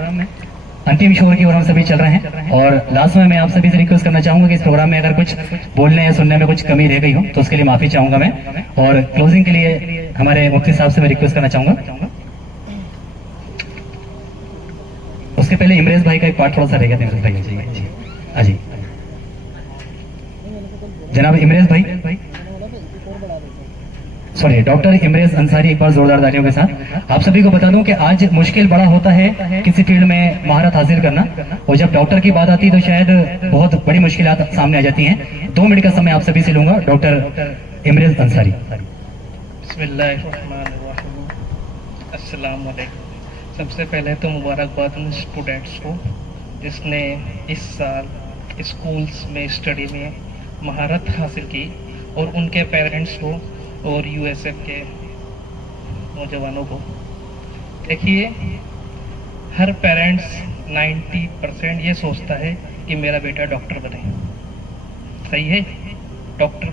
अंतिम शोर की ओर हम सभी चल रहे हैं और लास्ट में मैं आप सभी से रिक्वेस्ट करना चाहूंगा कि इस प्रोग्राम में अगर कुछ बोलने या सुनने में कुछ कमी रह गई हो तो उसके लिए माफी चाहूंगा मैं। और क्लोजिंग के लिए हमारे मुफ्ती साहब से मैं रिक्वेस्ट करना चाहूंगा। उसके पहले इमरेज भाई का एक पार्ट थोड़ा सा रह गया था, इमरेज भाई जी हाँ जी जनाब इमरेज भाई, सॉरी डॉक्टर इमरेज अंसारी, एक बार जोरदार तालियों के साथ। आप सभी को बता दूं कि आज मुश्किल बड़ा होता है किसी फील्ड में महारत हासिल करना, और जब डॉक्टर की बात आती है तो शायद बहुत बड़ी मुश्किलात सामने आ जाती हैं। 2 मिनट का समय आप सभी से लूंगा। डॉक्टर इमरेज अंसारी। अस्सलाम वालेकुम। सबसे पहले तो मुबारकबाद उन स्टूडेंट्स को जिसने इस साल स्कूल्स में स्टडी में महारत हासिल की, और उनके पेरेंट्स को और यूएसएफ के नौजवानों को। देखिए, हर पेरेंट्स 90% ये सोचता है कि मेरा बेटा डॉक्टर बने। सही है, डॉक्टर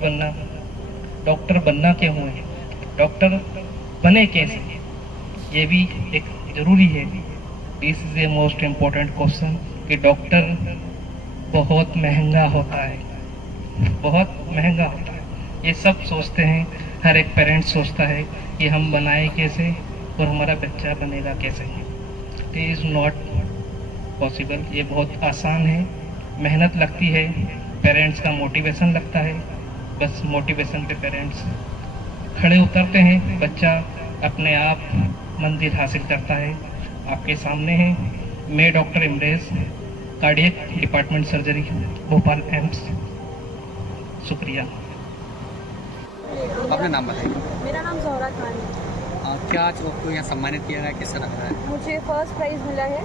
बनना क्यों है, डॉक्टर बने कैसे, ये भी एक ज़रूरी है। This is a most important question कि डॉक्टर बहुत महंगा होता है, बहुत महंगा होता है। ये सब सोचते हैं, हर एक पेरेंट्स सोचता है कि हम बनाए कैसे और हमारा बच्चा बनेगा कैसे। It is not possible. ये बहुत आसान है, मेहनत लगती है, पेरेंट्स का मोटिवेशन लगता है। बस मोटिवेशन पे पेरेंट्स खड़े उतरते हैं, बच्चा अपने आप मंजिल हासिल करता है। आपके सामने है मैं doctor Imrez, cardiac department surgery, Bhopal AIIMS. शुक्रिया। अपना नाम बताइए। मेरा नाम जोहरा खान है। क्या आज आपको यहाँ सम्मानित किया गया, किस तरह है? मुझे फर्स्ट प्राइज़ मिला है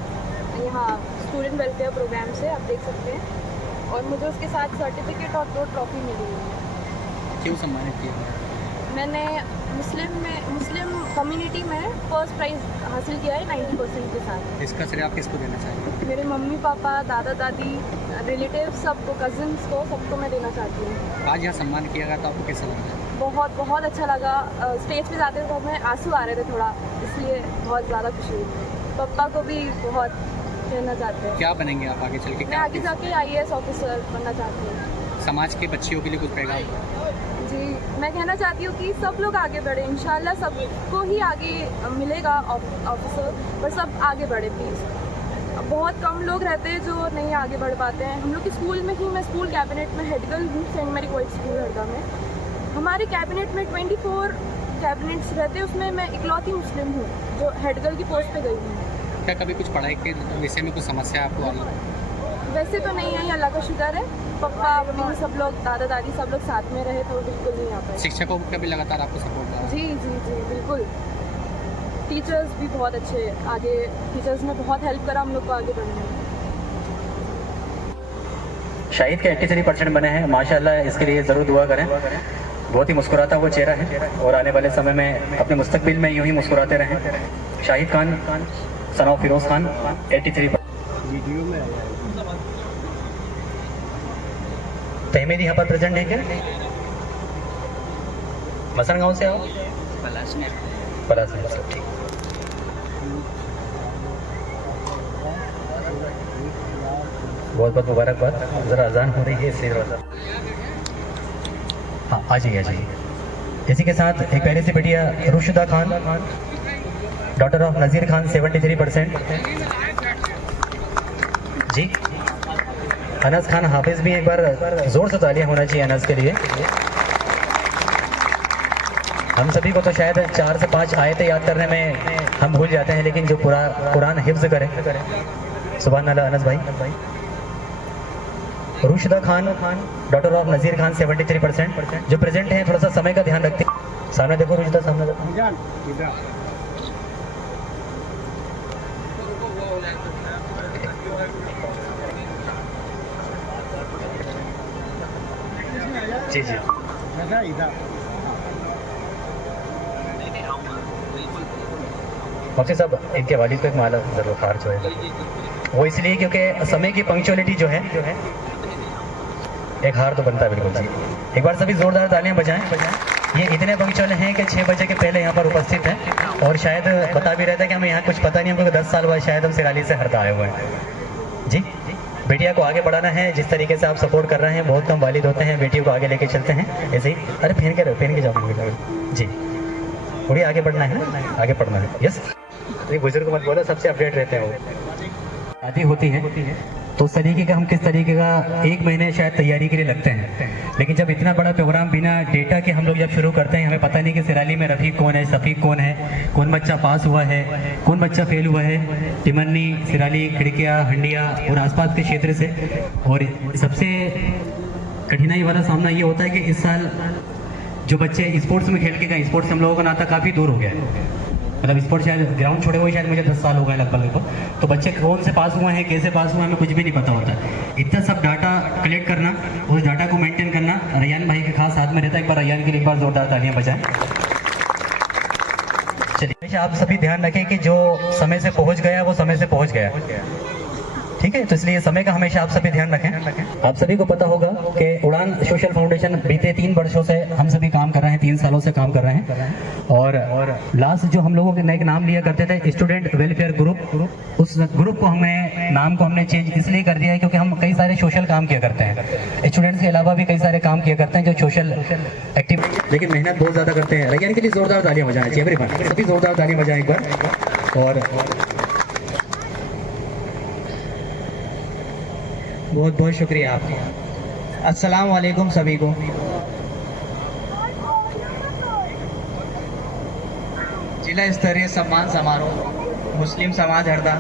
यहाँ स्टूडेंट वेलफेयर प्रोग्राम से, आप देख सकते हैं, और मुझे उसके साथ सर्टिफिकेट और 2 ट्रॉफी मिली हुई है। क्यों सम्मानित किया गया? मैंने मुस्लिम कम्युनिटी में फर्स्ट प्राइज़ हासिल किया है 90% के साथ। इसका श्रेय आप किसको देना चाहेंगे? मेरे मम्मी पापा, दादा दादी, रिलेटिव्स, सबको, कज़न्स को, सबको मैं देना चाहती हूँ। आज यहाँ सम्मान किया गया, तो आपको कैसा लगा? बहुत बहुत अच्छा लगा। स्टेज पे जाते तो हमें आंसू आ रहे थे थोड़ा, इसलिए बहुत ज़्यादा खुशी हुई। पापा को भी बहुत कहना चाहते हैं। क्या बनेंगे आप आगे चल के? मैं आगे जाके IAS ऑफिसर बनना चाहती हूँ। समाज के बच्चियों के लिए कुछ पैगाम? जी, मैं कहना चाहती हूँ कि सब लोग आगे बढ़े, इंशाल्लाह सबको ही आगे मिलेगा ऑफिसर, पर सब आगे बढ़े प्लीज़। बहुत कम लोग रहते हैं जो नहीं आगे बढ़ पाते हैं। हम लोग के स्कूल में ही, मैं स्कूल कैबिनेट में हेड गर्ल हूँ, Saint Mary coed school Harda में। हमारे कैबिनेट में 24 कैबिनेट्स रहते हैं, उसमें मैं इकलौती मुस्लिम हूँ जो हेड गर्ल की पोस्ट पे गई हूँ। क्या कभी कुछ पढ़ाई के विषय में कुछ समस्या आपको आई? वैसे तो नहीं आई, अल्लाह का शुक्र है। पापा मम्मी सब लोग, दादा दादी सब लोग साथ में रहे तो बिल्कुल नहीं आ पाए। शिक्षकों का भी लगातार आपको सपोर्ट कर रहा है? जी जी जी बिल्कुल। टीचर्स भी बहुत अच्छे आगे, टीचर्स ने बहुत हेल्प करा हम लोग को आगे बढ़ने में। शाहिद के 83% बने हैं माशाल्लाह, इसके लिए ज़रूर दुआ करें। बहुत ही मुस्कुराता हुआ चेहरा है और आने वाले समय में अपने मुस्तकबिल में यूं ही मुस्कुराते रहें। Shahid Khan son of Firoz Khan 83। Video में तहमीद यहाँ पर प्रेजेंट है क्या? मसन गाँव से आओ? पलास में सब ठीक। बहुत बहुत मुबारकबाद। ज़रा अजान हो रही है इससे हाँ आ जाइए। इसी के साथ एक प्यारी सी बेटिया रुशिदा खान, डॉटर ऑफ नज़ीर खान 73% जी। अनस खान हाफिज भी, एक बार जोर से तालियां होना चाहिए अनस के लिए। हम सभी को तो शायद 4 से 5 आयतें याद करने में हम भूल जाते हैं, लेकिन जो पूरा कुरान हिफ्ज करें, सुभान अल्लाह। अनस भाई। रुशिदा खान, डॉटर ऑफ नज़ीर खान 73% जो प्रेजेंट हैं, थोड़ा सा समय का ध्यान रखते हैं। सामने देखो रुशिदा, सामने देखो। जी जी मुफ्ती साहब, इनके वालिद को एक माला जरूर हार जो है वो इसलिए क्योंकि समय की पंक्चुअलिटी जो है एक हार तो बनता है बिल्कुल जी। एक बार सभी जोरदार तालियां बजाएं। ये इतने पंक्चुअल हैं कि 6 बजे के पहले यहाँ पर उपस्थित हैं और शायद बता भी रहता है कि हमें यहाँ कुछ पता नहीं, हमको 10 साल बाद शायद हम सिराली से हरदा आए हुए हैं जी। बेटिया को आगे बढ़ाना है, जिस तरीके से आप सपोर्ट कर रहे हैं, बहुत कम वालिद होते हैं बेटियों को आगे लेके चलते हैं ऐसे ही। अरे पहन के जाओ जी, थोड़ी आगे बढ़ना है ना, आगे पढ़ना है। यस, तो बुजुर्ग मत बोलो, सबसे अपडेट रहते हैं वो। शादी होती है तो उस तरीके का हम किस तरीके का 1 महीने शायद तैयारी के लिए लगते हैं, लेकिन जब इतना बड़ा प्रोग्राम बिना डेटा के हम लोग जब शुरू करते हैं, हमें पता नहीं कि सिराली में रफ़ीक कौन है, शफीक कौन है, कौन बच्चा पास हुआ है, कौन बच्चा फेल हुआ है, तिमन्नी, सिराली, खिड़किया, हंडिया और आसपास के क्षेत्र से। और सबसे कठिनाई वाला सामना ये होता है कि इस साल जो बच्चे स्पोर्ट्स में खेल के गए, स्पोर्ट्स हम लोगों का नाता काफ़ी दूर हो गया है। मतलब स्पोर्ट्स शायद ग्राउंड छोड़े हुए शायद मुझे 10 साल हो गए लगभग। तो बच्चे कौन से पास हुए हैं, कैसे पास हुए हैं, हमें कुछ भी नहीं पता होता। इतना सब डाटा कलेक्ट करना, उस डाटा को मेंटेन करना रैयान भाई के खास हाथ में रहता है। एक बार रैयान के लिए एक बार जोरदार तालियां बजाएं। चलिए, आप सभी ध्यान रखें कि जो समय से पहुंच गया वो समय से पहुंच गया, ठीक है? तो इसलिए समय का हमेशा आप सभी ध्यान रखें। आप सभी को पता होगा कि उड़ान सोशल फाउंडेशन बीते 3 वर्षों से हम सभी काम कर रहे हैं, 3 सालों से काम कर रहे हैं। और लास्ट जो हम लोगों के नए नाम लिया करते थे स्टूडेंट वेलफेयर ग्रुप, उस ग्रुप को नाम को हमने चेंज इसलिए कर दिया है क्योंकि हम कई सारे सोशल काम किया करते हैं। स्टूडेंट्स के अलावा भी कई सारे काम किया करते हैं जो सोशल एक्टिविटी, लेकिन मेहनत बहुत ज़्यादा करते हैं। रैयान के लिए जोरदार तालियां बजानी चाहिए एवरीवन, सभी जोरदार तालियां बजाएं एक बार। और बहुत बहुत शुक्रिया आपका। अस्सलाम वालेकुम सभी को। जिला स्तरीय सम्मान समारोह मुस्लिम समाज हरदा,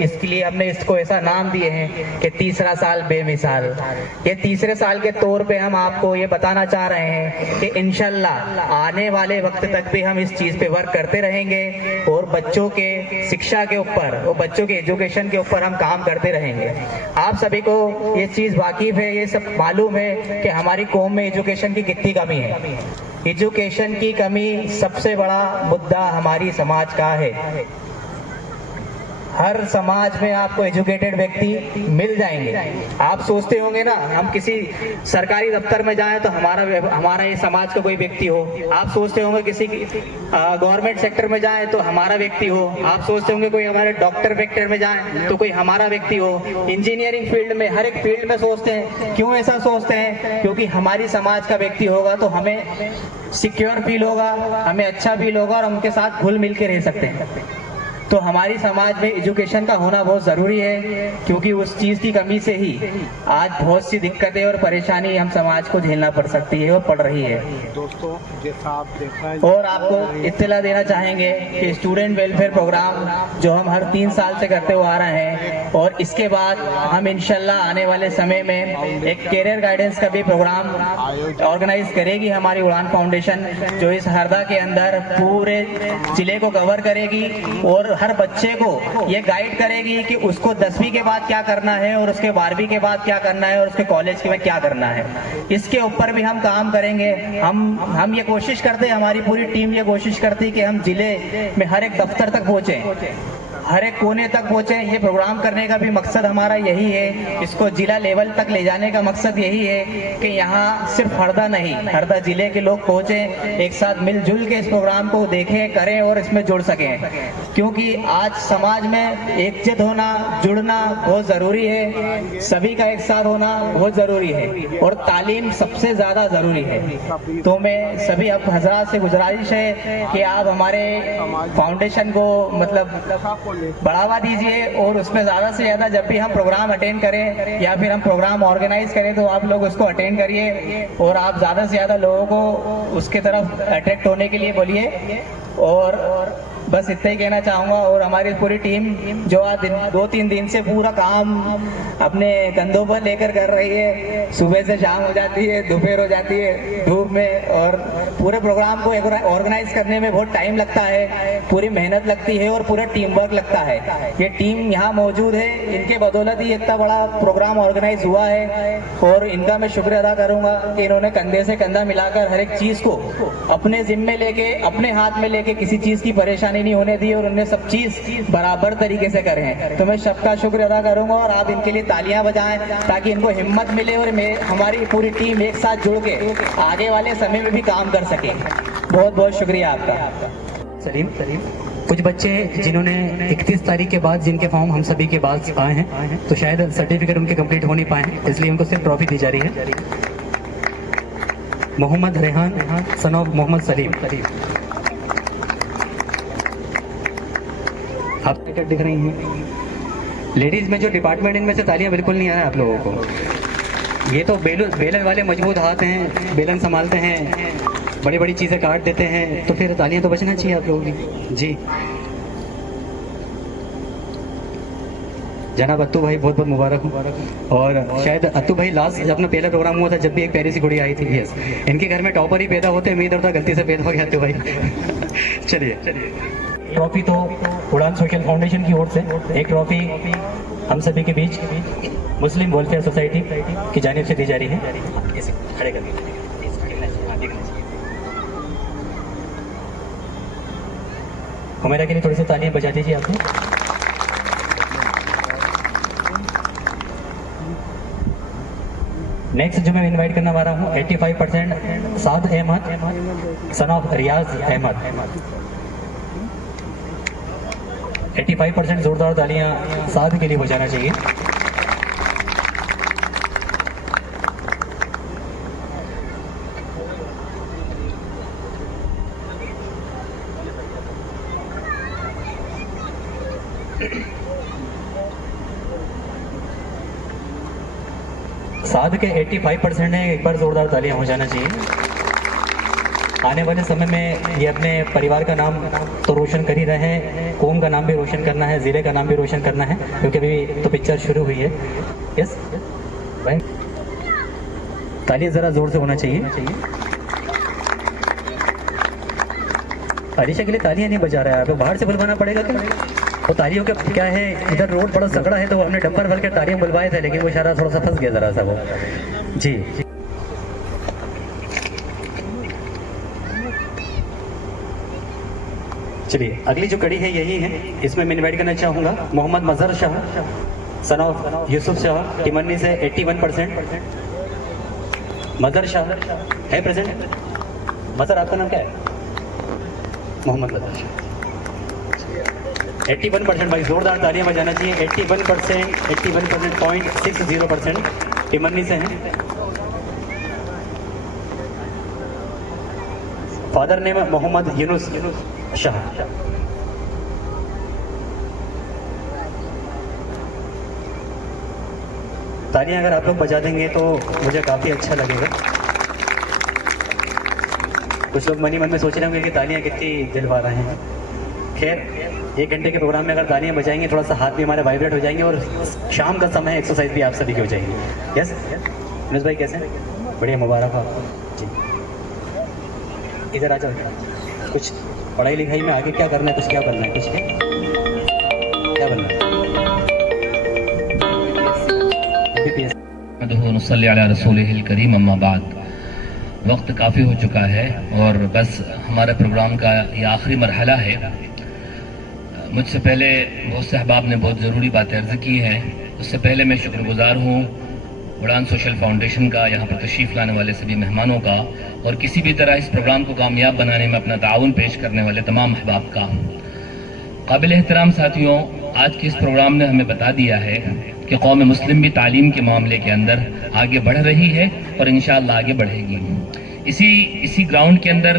इसके लिए हमने इसको ऐसा नाम दिए हैं कि तीसरा साल बेमिसाल। ये तीसरे साल के तौर पे हम आपको ये बताना चाह रहे हैं कि इंशाल्लाह आने वाले वक्त तक भी हम इस चीज़ पे वर्क करते रहेंगे और बच्चों के शिक्षा के ऊपर और बच्चों के एजुकेशन के ऊपर हम काम करते रहेंगे। आप सभी को ये चीज़ वाकिफ है, ये सब मालूम है कि हमारी कौम में एजुकेशन की कितनी कमी है। एजुकेशन की कमी सबसे बड़ा मुद्दा हमारी समाज का है। हर समाज में आपको एजुकेटेड व्यक्ति मिल जाएंगे। आप सोचते होंगे ना, हम किसी सरकारी दफ्तर में जाएं तो हमारा ये समाज का कोई व्यक्ति हो। आप सोचते होंगे किसी गवर्नमेंट सेक्टर में जाएं तो हमारा व्यक्ति हो। आप सोचते होंगे कोई हमारे डॉक्टर सेक्टर में जाएं तो कोई हमारा व्यक्ति हो। इंजीनियरिंग फील्ड में, हर एक फील्ड में सोचते हैं। क्यों ऐसा सोचते हैं? क्योंकि हमारी समाज का व्यक्ति होगा तो हमें सिक्योर फील होगा, हमें अच्छा फील होगा और उनके साथ घुल मिल के रह सकते हैं। तो हमारी समाज में एजुकेशन का होना बहुत ज़रूरी है, क्योंकि उस चीज़ की कमी से ही आज बहुत सी दिक्कतें और परेशानी हम समाज को झेलना पड़ सकती है और पड़ रही है। दोस्तों जैसा आप देख रहे हैं, और आपको इत्तला देना चाहेंगे कि स्टूडेंट वेलफेयर प्रोग्राम जो हम हर 3 साल से करते हुए आ रहे हैं, और इसके बाद हम इंशाल्लाह आने वाले समय में एक कैरियर गाइडेंस का भी प्रोग्राम ऑर्गेनाइज करेगी हमारी उड़ान फाउंडेशन, जो इस हरदा के अंदर पूरे जिले को कवर करेगी और हर बच्चे को ये गाइड करेगी कि उसको 10वीं के बाद क्या करना है और उसके 12वीं के बाद क्या करना है और उसके कॉलेज में क्या करना है। इसके ऊपर भी हम काम करेंगे। हम ये कोशिश करते हैं, हमारी पूरी टीम ये कोशिश करती है कि हम जिले में हर एक दफ्तर तक पहुंचे, हर एक कोने तक पहुंचे। ये प्रोग्राम करने का भी मकसद हमारा यही है, इसको जिला लेवल तक ले जाने का मकसद यही है कि यहाँ सिर्फ हरदा नहीं, हरदा जिले के लोग पहुंचे, एक साथ मिलजुल के इस प्रोग्राम को देखें, करें और इसमें जुड़ सकें। क्योंकि आज समाज में एकजुट होना, जुड़ना बहुत ज़रूरी है, सभी का एक साथ होना बहुत ज़रूरी है और तालीम सबसे ज़्यादा ज़रूरी है। तो मैं सभी आप हजरात से गुजारिश है कि आप हमारे फाउंडेशन को मतलब बढ़ावा दीजिए और उसमें ज़्यादा से ज़्यादा जब भी हम प्रोग्राम अटेंड करें या फिर हम प्रोग्राम ऑर्गेनाइज करें तो आप लोग उसको अटेंड करिए और आप ज़्यादा से ज़्यादा लोगों को उसके तरफ अट्रैक्ट होने के लिए बोलिए। और बस इतना ही कहना चाहूँगा। और हमारी पूरी टीम जो आज 2-3 दिन से पूरा काम अपने कंधों पर लेकर कर रही है, सुबह से शाम हो जाती है, दोपहर हो जाती है धूप में, और पूरे प्रोग्राम को ऑर्गेनाइज करने में बहुत टाइम लगता है, पूरी मेहनत लगती है और पूरा टीम वर्क लगता है। ये टीम यहाँ मौजूद है, इनके बदौलत ही इतना बड़ा प्रोग्राम ऑर्गेनाइज हुआ है और इनका मैं शुक्र अदा करूँगा कि इन्होंने कंधे से कंधा मिलाकर हर एक चीज़ को अपने जिम्मे लेके, अपने हाथ में लेके, किसी चीज़ की परेशानी नहीं होने दी और उन्हें सब चीज बराबर तरीके से करें। तो मैं सबका शुक्र अदा करूंगा और आप इनके लिए तालियां बजाएं ताकि इनको हिम्मत मिले और हमारी पूरी टीम एक साथ जुड़ के आगे वाले समय में भी काम कर सके। बहुत बहुत शुक्रिया आपका। सलीम कुछ बच्चे जिन्होंने 31 तारीख के बाद जिनके फॉर्म हम सभी के पास आए हैं तो शायद सर्टिफिकेट उनके कंप्लीट हो नहीं पाए, इसलिए उनको सिर्फ ट्रॉफी दी जा रही है। मोहम्मद रेहान सन ऑफ मोहम्मद सलीम, आप दिख रही हैं। लेडीज में जो डिपार्टमेंट, इनमें से तालियां बिल्कुल नहीं आ रहा है आप लोगों को। ये तो बेलन वाले मजबूत हाथ हैं, बेलन संभालते हैं, बड़ी बड़ी चीज़ें काट देते हैं, तो फिर तालियां तो बचना चाहिए आप लोगों की। जी जनाब अत्तू भाई बहुत बहुत मुबारक हूँ। और शायद अत्तू भाई लास्ट जब अपना पहला प्रोग्राम हुआ था जब भी एक प्यारी सी गुड़ी आई थी। यस, इनके घर में टॉपर ही पैदा होते, मैं इधर था गलती से पैदा हो गया अत्तू भाई। चलिए ट्रॉफी तो उड़ान सोशल फाउंडेशन की ओर से एक ट्रॉफी हम सभी के बीच मुस्लिम वेलफेयर सोसाइटी की जानिब से दी जा रही है। खड़े कर हमारे के लिए थोड़ी सी तालियां बजा दीजिए आप लोग। नेक्स्ट जो मैं इनवाइट करना वाला हूँ 85% साद अहमद सन ऑफ रियाज अहमद। 85% जोरदार तालियां साद के लिए बजाना चाहिए। साद के 85% है, एक बार जोरदार तालियां हो जाना चाहिए। आने वाले समय में ये अपने परिवार का नाम तो रोशन कर ही रहे हैं, कौम का नाम भी रोशन करना है, ज़िले का नाम भी रोशन करना है, क्योंकि अभी तो पिक्चर शुरू हुई है। यस भाई, तालियां ज़रा ज़ोर से होना चाहिए। अलीशा के लिए तालियां नहीं बजा रहा है, आपको बाहर से बुलवाना पड़ेगा क्या? वो तालियों का क्या है, इधर रोड बड़ा सकड़ा है तो हमने डंपर भर के तालियां बुलवाए थे, लेकिन वो इशारा थोड़ा सा फंस गया ज़रा सा वो। जी चलिए अगली जो कड़ी है यही है, इसमें मैं इन्वाइट करना चाहूँगा मोहम्मद मजहर शाह, सन ऑफ यूसुफ शाह, टिमन्नी से 81%। मजहर शाह है प्रेजेंट? मजहर आपका नाम क्या है? मोहम्मद मजहर शाह 81%। भाई जोरदार तालियां बजाना चाहिए। 81%, 0.60% टिमन्नी से हैं। Father name Mohammad Yunus Shah. तालियां अगर आप लोग बजा देंगे तो मुझे काफ़ी अच्छा लगेगा। कुछ लोग मनी मन में सोच रहे होंगे कि तालियां कितनी दिलवा रहे हैं। खैर 1 घंटे के प्रोग्राम में अगर तालियां बजाएंगे थोड़ा सा हाथ भी हमारे वाइब्रेट हो जाएंगे और शाम का समय एक्सरसाइज भी आप सभी की हो जाएगी। यस यूनुस भाई कैसे हैं? बढ़िया, मुबारक हो आपको जी। इधर आ जाओ। कुछ पढ़ाई लिखाई में आगे क्या करना है, कुछ क्या बनना है, कुछ क्या बनना है? नसल्ली अला रसूलिहिल करीम, अम्मा बाद। वक्त काफ़ी हो चुका है और बस हमारे प्रोग्राम का ये आखिरी मरहला है। मुझसे पहले बहुत से अहबाब ने बहुत ज़रूरी बातें अर्ज़ की हैं। उससे पहले मैं शुक्रगुज़ार हूँ उड़ान सोशल फाउंडेशन का, यहाँ पर तशरीफ़ लाने वाले सभी मेहमानों का, और किसी भी तरह इस प्रोग्राम को कामयाब बनाने में अपना ताउन पेश करने वाले तमाम अहबाब का। काबिल एहतराम साथियों, आज के इस प्रोग्राम ने हमें बता दिया है कि कौम मुस्लिम भी तालीम के मामले के अंदर आगे बढ़ रही है और इंशाअल्लाह आगे बढ़ेगी। इसी ग्राउंड के अंदर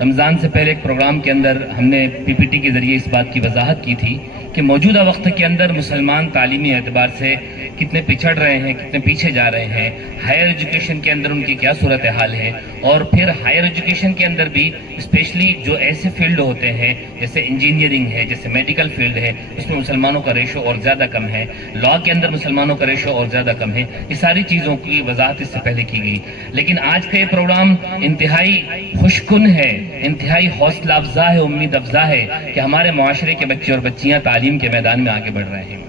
रमज़ान से पहले एक प्रोग्राम के अंदर हमने पीपीटी के ज़रिए इस बात की वजाहत की थी कि मौजूदा वक्त के अंदर मुसलमान तालीमी एतबार से कितने पिछड़ रहे हैं, कितने पीछे जा रहे हैं, हायर एजुकेशन के अंदर उनकी क्या सूरत हाल है, और फिर हायर एजुकेशन के अंदर भी स्पेशली जो ऐसे फील्ड होते हैं जैसे इंजीनियरिंग है, जैसे मेडिकल फील्ड है, उसमें मुसलमानों का रेशो और ज़्यादा कम है, लॉ के अंदर मुसलमानों का रेशो और ज़्यादा कम है। ये सारी चीज़ों की वजाहत इससे पहले की गई, लेकिन आज का ये प्रोग्राम इंतहाई खुशकुन है, इंतहाई हौसला अफजा है, उम्मीद अफजा है कि हमारे माशरे के बच्चे और बच्चियाँ तालीम के मैदान में आगे बढ़ रहे हैं।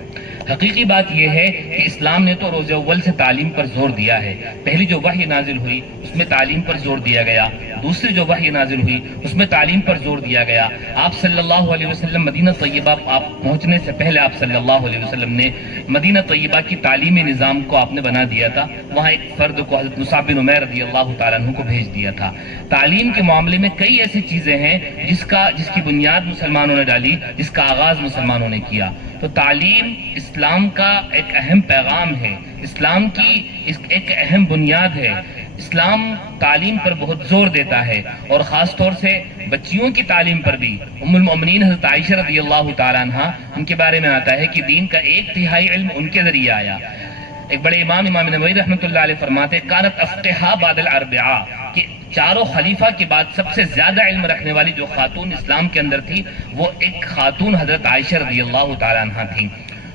हकीकी बात यह है कि इस्लाम ने तो रोज़े अव्वल से तालीम पर जोर दिया है। पहली जो वही नाजिल हुई उसमें तालीम पर जोर दिया गया, दूसरी जो वही नाजिल हुई उसमें तालीम पर जोर दिया गया। आप सल्लल्लाहु अलैहि वसल्लम मदीना तय्यबा आप पहुंचने से पहले आप सल्लल्लाहु अलैहि वसल्लम ने मदीना तय्यबा की तालीमी निज़ाम को आपने बना दिया था। वहाँ एक फ़र्द को हज़रत मुसाब बिन उमैर रज़ियल्लाहु ताला अन्हु को भेज दिया था। तालीम के मामले में कई ऐसी चीज़ें हैं जिसकी बुनियाद मुसलमानों ने डाली, जिसका आगाज़ मुसलमानों ने किया। तो तालीम इस्लाम का एक अहम पैगाम है, इस्लाम की एक अहम बुनियाद है। इस्लाम तालीम पर बहुत जोर देता है और ख़ास तौर से बच्चियों की तालीम पर भी। उम्मुल मोमिनीन हज़रत आयशा रज़ियल्लाहु ताला अन्हा, उनके बारे में आता है कि दीन का 1/3 इल्म उनके ज़रिए आया। एक बड़े इमाम नववी रहमतुल्लाह अलैह फरमाते कानत अफ्तिहा बादल अरबिआ, कि चारों खलीफा के बाद सबसे ज्यादा इल्म रखने वाली जो खातून इस्लाम के अंदर थी वो एक खातून हजरत आयशा रज़ियल्लाहु ताला अन्हा थी।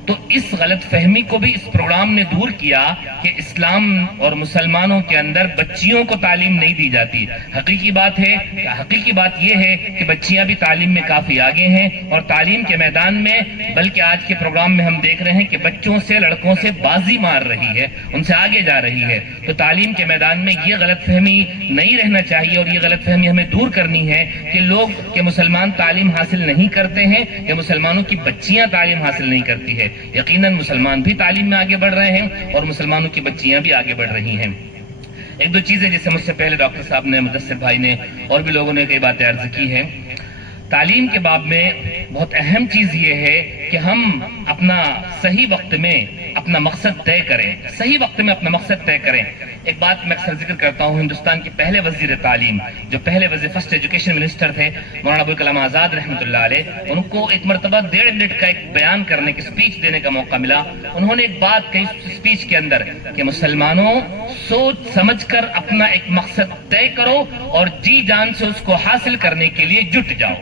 तो इस गलत फहमी को भी इस प्रोग्राम ने दूर किया कि इस्लाम और मुसलमानों के अंदर बच्चियों को तालीम नहीं दी जाती। हकीकी बात यह है कि बच्चियां भी तालीम में काफी आगे हैं और तालीम के मैदान में, बल्कि आज के प्रोग्राम में हम देख रहे हैं कि बच्चों से, लड़कों से बाजी मार रही है, उनसे आगे जा रही है। तो तालीम के मैदान में ये गलत फहमी नहीं रहना चाहिए और ये गलत फहमी हमें दूर करनी है कि लोग के मुसलमान तालीम हासिल नहीं करते हैं या मुसलमानों की बच्चियां तालीम हासिल नहीं करती है। यकीनन मुसलमान भी तालीम में आगे बढ़ रहे हैं और मुसलमानों की बच्चियां भी आगे बढ़ रही हैं। एक दो चीजें जैसे मुझसे पहले डॉक्टर साहब ने, मुदस्सिर भाई ने और भी लोगों ने कई बातें अर्ज की हैं। तालीम के बाब में बहुत अहम चीज ये है कि हम अपना सही वक्त में अपना मकसद तय करें, सही वक्त में अपना मकसद तय करें। एक बात मैं अक्सर जिक्र करता हूँ, हिंदुस्तान के पहले वजीर तालीम, जो पहले फर्स्ट एजुकेशन मिनिस्टर थे, मौलाना अबुल कलाम आजाद रहमतुल्लाह अलैह, उनको एक मरतबा 1.5 मिनट का एक बयान करने की, स्पीच देने का मौका मिला। उन्होंने एक बात कही स्पीच के अंदर कि मुसलमानों, सोच समझकर अपना एक मकसद तय करो और जी जान से उसको हासिल करने के लिए जुट जाओ।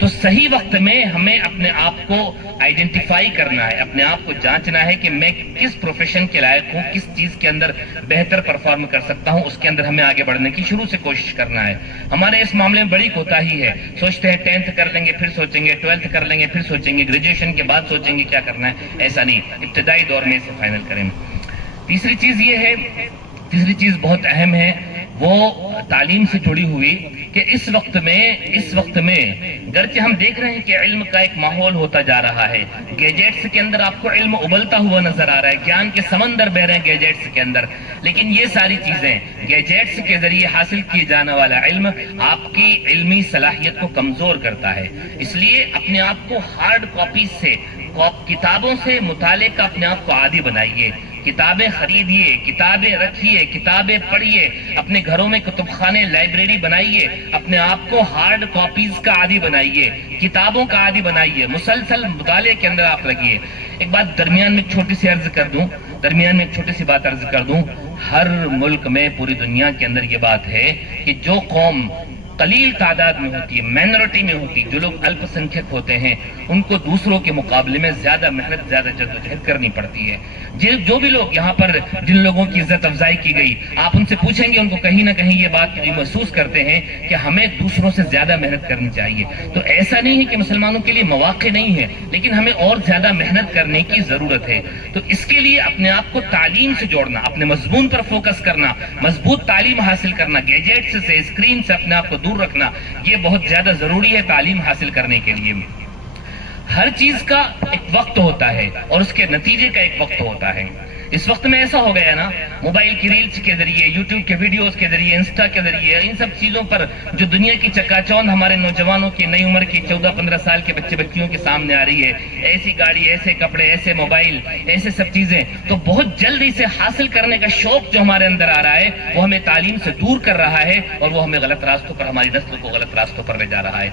तो सही वक्त में हमें अपने आप को आइडेंटिफाई करना है, अपने आप को जांचना है कि मैं किस प्रोफेशन के लायक हूँ, किस चीज के अंदर बेहतर परफॉर्म कर सकता हूँ, उसके अंदर हमें आगे बढ़ने की शुरू से कोशिश करना है। हमारे इस मामले में बड़ी कोताही है, सोचते हैं 10th कर लेंगे फिर सोचेंगे, 12th कर लेंगे फिर सोचेंगे, ग्रेजुएशन के बाद सोचेंगे क्या करना है। ऐसा नहीं, इब्तिदाई दौर में इसे फाइनल करें। तीसरी चीज ये है तीसरी चीज बहुत अहम है वो तालीम से जुड़ी हुई कि इस वक्त में गर्चे हम देख रहे हैं कि इल्म का एक माहौल होता जा रहा है। गैजेट्स के अंदर आपको इल्म उबलता हुआ नजर आ रहा है, ज्ञान के समंदर बह रहे हैं गैजेट्स के अंदर। लेकिन ये सारी चीजें गैजेट्स के जरिए हासिल किए जाने वाला इल्म आपकी इल्मी सलाहियत को कमजोर करता है। इसलिए अपने आप को हार्ड कॉपी से, किताबों से मुताले का अपने आप को आदी बनाइए। किताबें खरीदिए, किताबें रखिए, किताबें पढ़िए, अपने घरों में कुतुबखाने, लाइब्रेरी बनाइए, अपने आप को हार्ड कॉपीज का आदी बनाइए, किताबों का आदी बनाइए, मुसलसल मुताले के अंदर आप लगिए। एक बात दरमियान में छोटी सी अर्ज कर दूं, हर मुल्क में, पूरी दुनिया के अंदर ये बात है कि जो कौम कलील तादाद में होती है, माइनॉरिटी में होती है, जो लोग अल्पसंख्यक होते हैं, उनको दूसरों के मुकाबले में ज्यादा मेहनत, ज्यादा जद्दोजहद करनी पड़ती है। जो भी लोग यहाँ पर, जिन लोगों की इज्जत अफजाई की गई, आप उनसे पूछेंगे, उनको कहीं ना कहीं ये बात महसूस करते हैं कि हमें दूसरों से ज्यादा मेहनत करनी चाहिए। तो ऐसा नहीं है कि मुसलमानों के लिए मौके नहीं है, लेकिन हमें और ज्यादा मेहनत करने की जरूरत है। तो इसके लिए अपने आप को तालीम से जोड़ना, अपने मजमून पर फोकस करना, मजबूत तालीम हासिल करना, गैजेट्स से, स्क्रीन से अपने आप को दूर रखना, ये बहुत ज्यादा जरूरी है तालीम हासिल करने के लिए। हर चीज का एक वक्त होता है और उसके नतीजे का एक वक्त होता है। इस वक्त में ऐसा हो गया ना, मोबाइल की रील्स के जरिए, यूट्यूब के वीडियोस के जरिए, इंस्टा के जरिए, इन सब चीजों पर जो दुनिया की चकाचौंध हमारे नौजवानों की, नई उम्र की 14-15 साल के बच्चियों के सामने आ रही है, ऐसी गाड़ी, ऐसे कपड़े, ऐसे मोबाइल, ऐसे सब चीजें, तो बहुत जल्दी से हासिल करने का शौक जो हमारे अंदर आ रहा है, वो हमें तालीम से दूर कर रहा है और वो हमें गलत रास्तों पर, हमारी नस्ल को गलत रास्तों पर ले जा रहा है।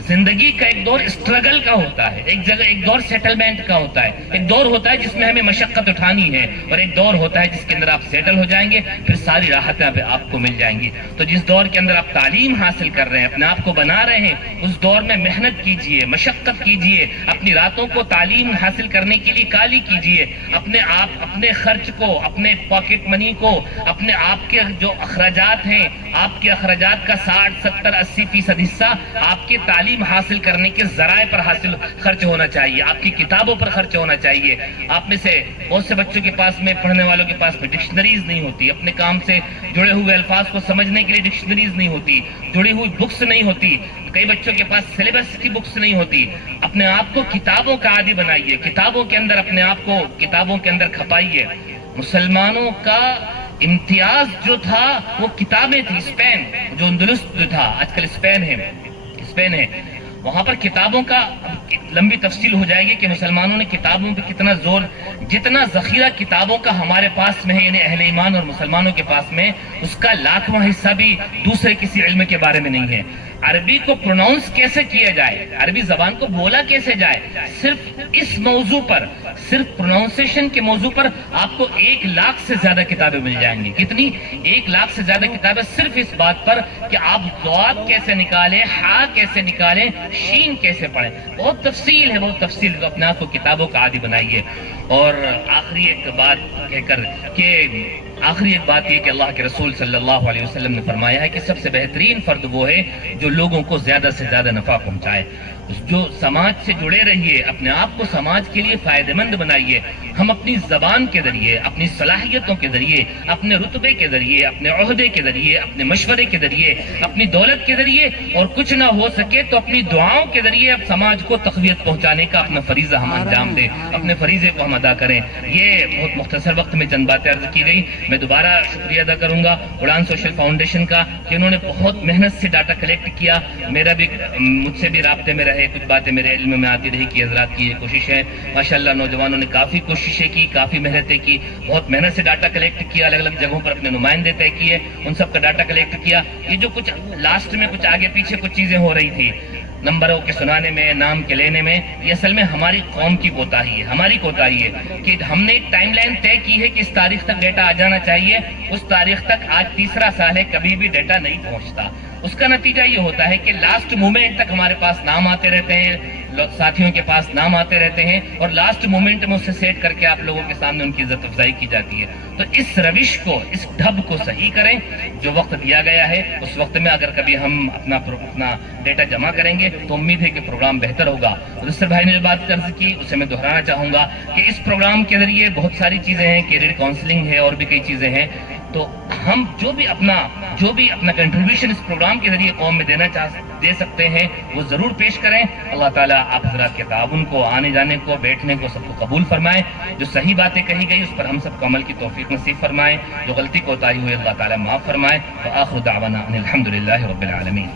जिंदगी का एक दौर स्ट्रगल का होता है, एक दौर सेटलमेंट का होता है, एक दौर होता है जिसमें हमें मशक्कत उठानी है, और एक दौर होता है जिसके अंदर आप सेटल हो जाएंगे, फिर सारी राहतें आपको मिल जाएंगी। तो जिस दौर के अंदर आप तालीम हासिल कर रहे हैं, अपने आप को बना रहे हैं, उस दौर में मेहनत कीजिए, मशक्कत कीजिए, अपनी रातों को तालीम हासिल करने के लिए काली कीजिए, अपने खर्च को, अपने पॉकेट मनी को, अपने आपके जो अखराजात हैं, आपके अखराजात का 60, 70, 80% हिस्सा आपके तालीम हासिल करने के जराए पर खर्च होना चाहिए, आपकी किताबों पर खर्च होना चाहिए। आप में से बहुत से बच्चों के पास में, पढ़ने वालों के पास में डिक्शनरीज नहीं होती, अपने काम से जुड़े हुए अल्फाज को समझने के लिए डिक्शनरीज नहीं होती, जुड़ी हुई बुक्स नहीं होती, कई बच्चों के पास सिलेबस की बुक्स नहीं होती। अपने आप को किताबों का आदी बनाइए, किताबों के अंदर अपने आप को किताबों के अंदर खपाइए। मुसलमानों का इम्तियाज जो था वो किताबें थी। स्पेन जो अंदलुस जो था, आजकल स्पेन है, वहां पर किताबों का लंबी तफसील हो जाएगी कि मुसलमानों ने किताबों पे कितना जोर, जितना जखीरा किताबों का हमारे पास में है, यानी अहले ईमान और मुसलमानों के पास में, उसका लाखवां हिस्सा भी दूसरे किसी इल्म के बारे में नहीं है। अरबी को प्रोनाउंस कैसे किया जाए, अरबी जबान को बोला कैसे जाए, सिर्फ इस मौजू पर, सिर्फ प्रोनाउंसिएशन के मौजू पर आपको 1 लाख से ज्यादा किताबें मिल जाएंगी। कितनी? 1 लाख से ज्यादा किताबें सिर्फ इस बात पर कि आप ज़ात कैसे निकालें, हा कैसे निकालें, शीन कैसे पढ़ें। बहुत तफसील है, बहुत तफसील। तो अपने आप को किताबों का आदी बनाइए। और आखिरी एक बात ये कि अल्लाह के रसूल सल्लल्लाहु अलैहि वसल्लम ने फरमाया है कि सबसे बेहतरीन फर्द वो है जो लोगों को ज्यादा से ज्यादा नफा पहुंचाए। जो समाज से जुड़े रहिए, अपने आप को समाज के लिए फायदेमंद बनाइए। हम अपनी जबान के जरिए, अपनी सलाहियतों के जरिए, अपने रुतबे के जरिए, अपने ओहदे के जरिए, अपने मशवरे के जरिए, अपनी दौलत के जरिए, और कुछ ना हो सके तो अपनी दुआओं के जरिए अब समाज को तक़वियत पहुंचाने का अपना फरीजा हम अंजाम दें, अपने फरीजे को हम अदा करें। ये बहुत मुख्तसर वक्त में चंद बातें अर्ज की गई। मैं दोबारा शुक्रिया अदा करूंगा उड़ान सोशल फाउंडेशन का कि उन्होंने बहुत मेहनत से डाटा कलेक्ट किया। मेरा भी, मुझसे भी राब्ते में रहे, कुछ बातें मेरे इल्म में आती रही कि हजरात की ये कोशिश है। माशाल्लाह नौजवानों ने काफी कोशिशें की, काफी मेहनतें की, बहुत मेहनत से डाटा कलेक्ट किया, अलग अलग जगहों पर अपने नुमाइंदे तय किए, उन सब का डाटा कलेक्ट किया। ये जो कुछ लास्ट में कुछ आगे पीछे कुछ चीजें हो रही थी नंबरों के सुनाने में, नाम के लेने में, ये असल में हमारी कौम की कोताही है, हमारी कोताही है कि हमने एक टाइमलाइन तय की है कि इस तारीख तक डेटा आ जाना चाहिए। उस तारीख तक आज 3रा साल है, कभी भी डेटा नहीं पहुंचता। उसका नतीजा ये होता है कि लास्ट मोमेंट तक हमारे पास नाम आते रहते हैं, साथियों के पास नाम आते रहते हैं, और लास्ट मोमेंट में उससे सेट करके आप लोगों के सामने उनकी इज्जत अफजाई की जाती है। तो इस रविश को, इस ढब को सही करें। जो वक्त दिया गया है उस वक्त में अगर कभी हम अपना डेटा जमा करेंगे तो उम्मीद है कि प्रोग्राम बेहतर होगा। मुदस्सिर भाई ने जो बात अर्ज की उसे मैं दोहराना चाहूंगा कि इस प्रोग्राम के जरिए बहुत सारी चीजें हैं, कैरियर काउंसलिंग है और भी कई चीजें हैं। तो हम जो भी अपना कंट्रीब्यूशन इस प्रोग्राम के जरिए कौम में दे सकते हैं वो जरूर पेश करें। अल्लाह ताला आप हज़रात के ताउन को, आने जाने को, बैठने को सबको कबूल फरमाए। जो सही बातें कही गई उस पर हम सबको अमल की तौफीक नसीब फरमाए। जो गलती कोताही हुई अल्लाह ताला माफ़ फरमाए। व आखिर दावाना अनिल हम्दुलिल्लाहि रब्बिल आलमीन।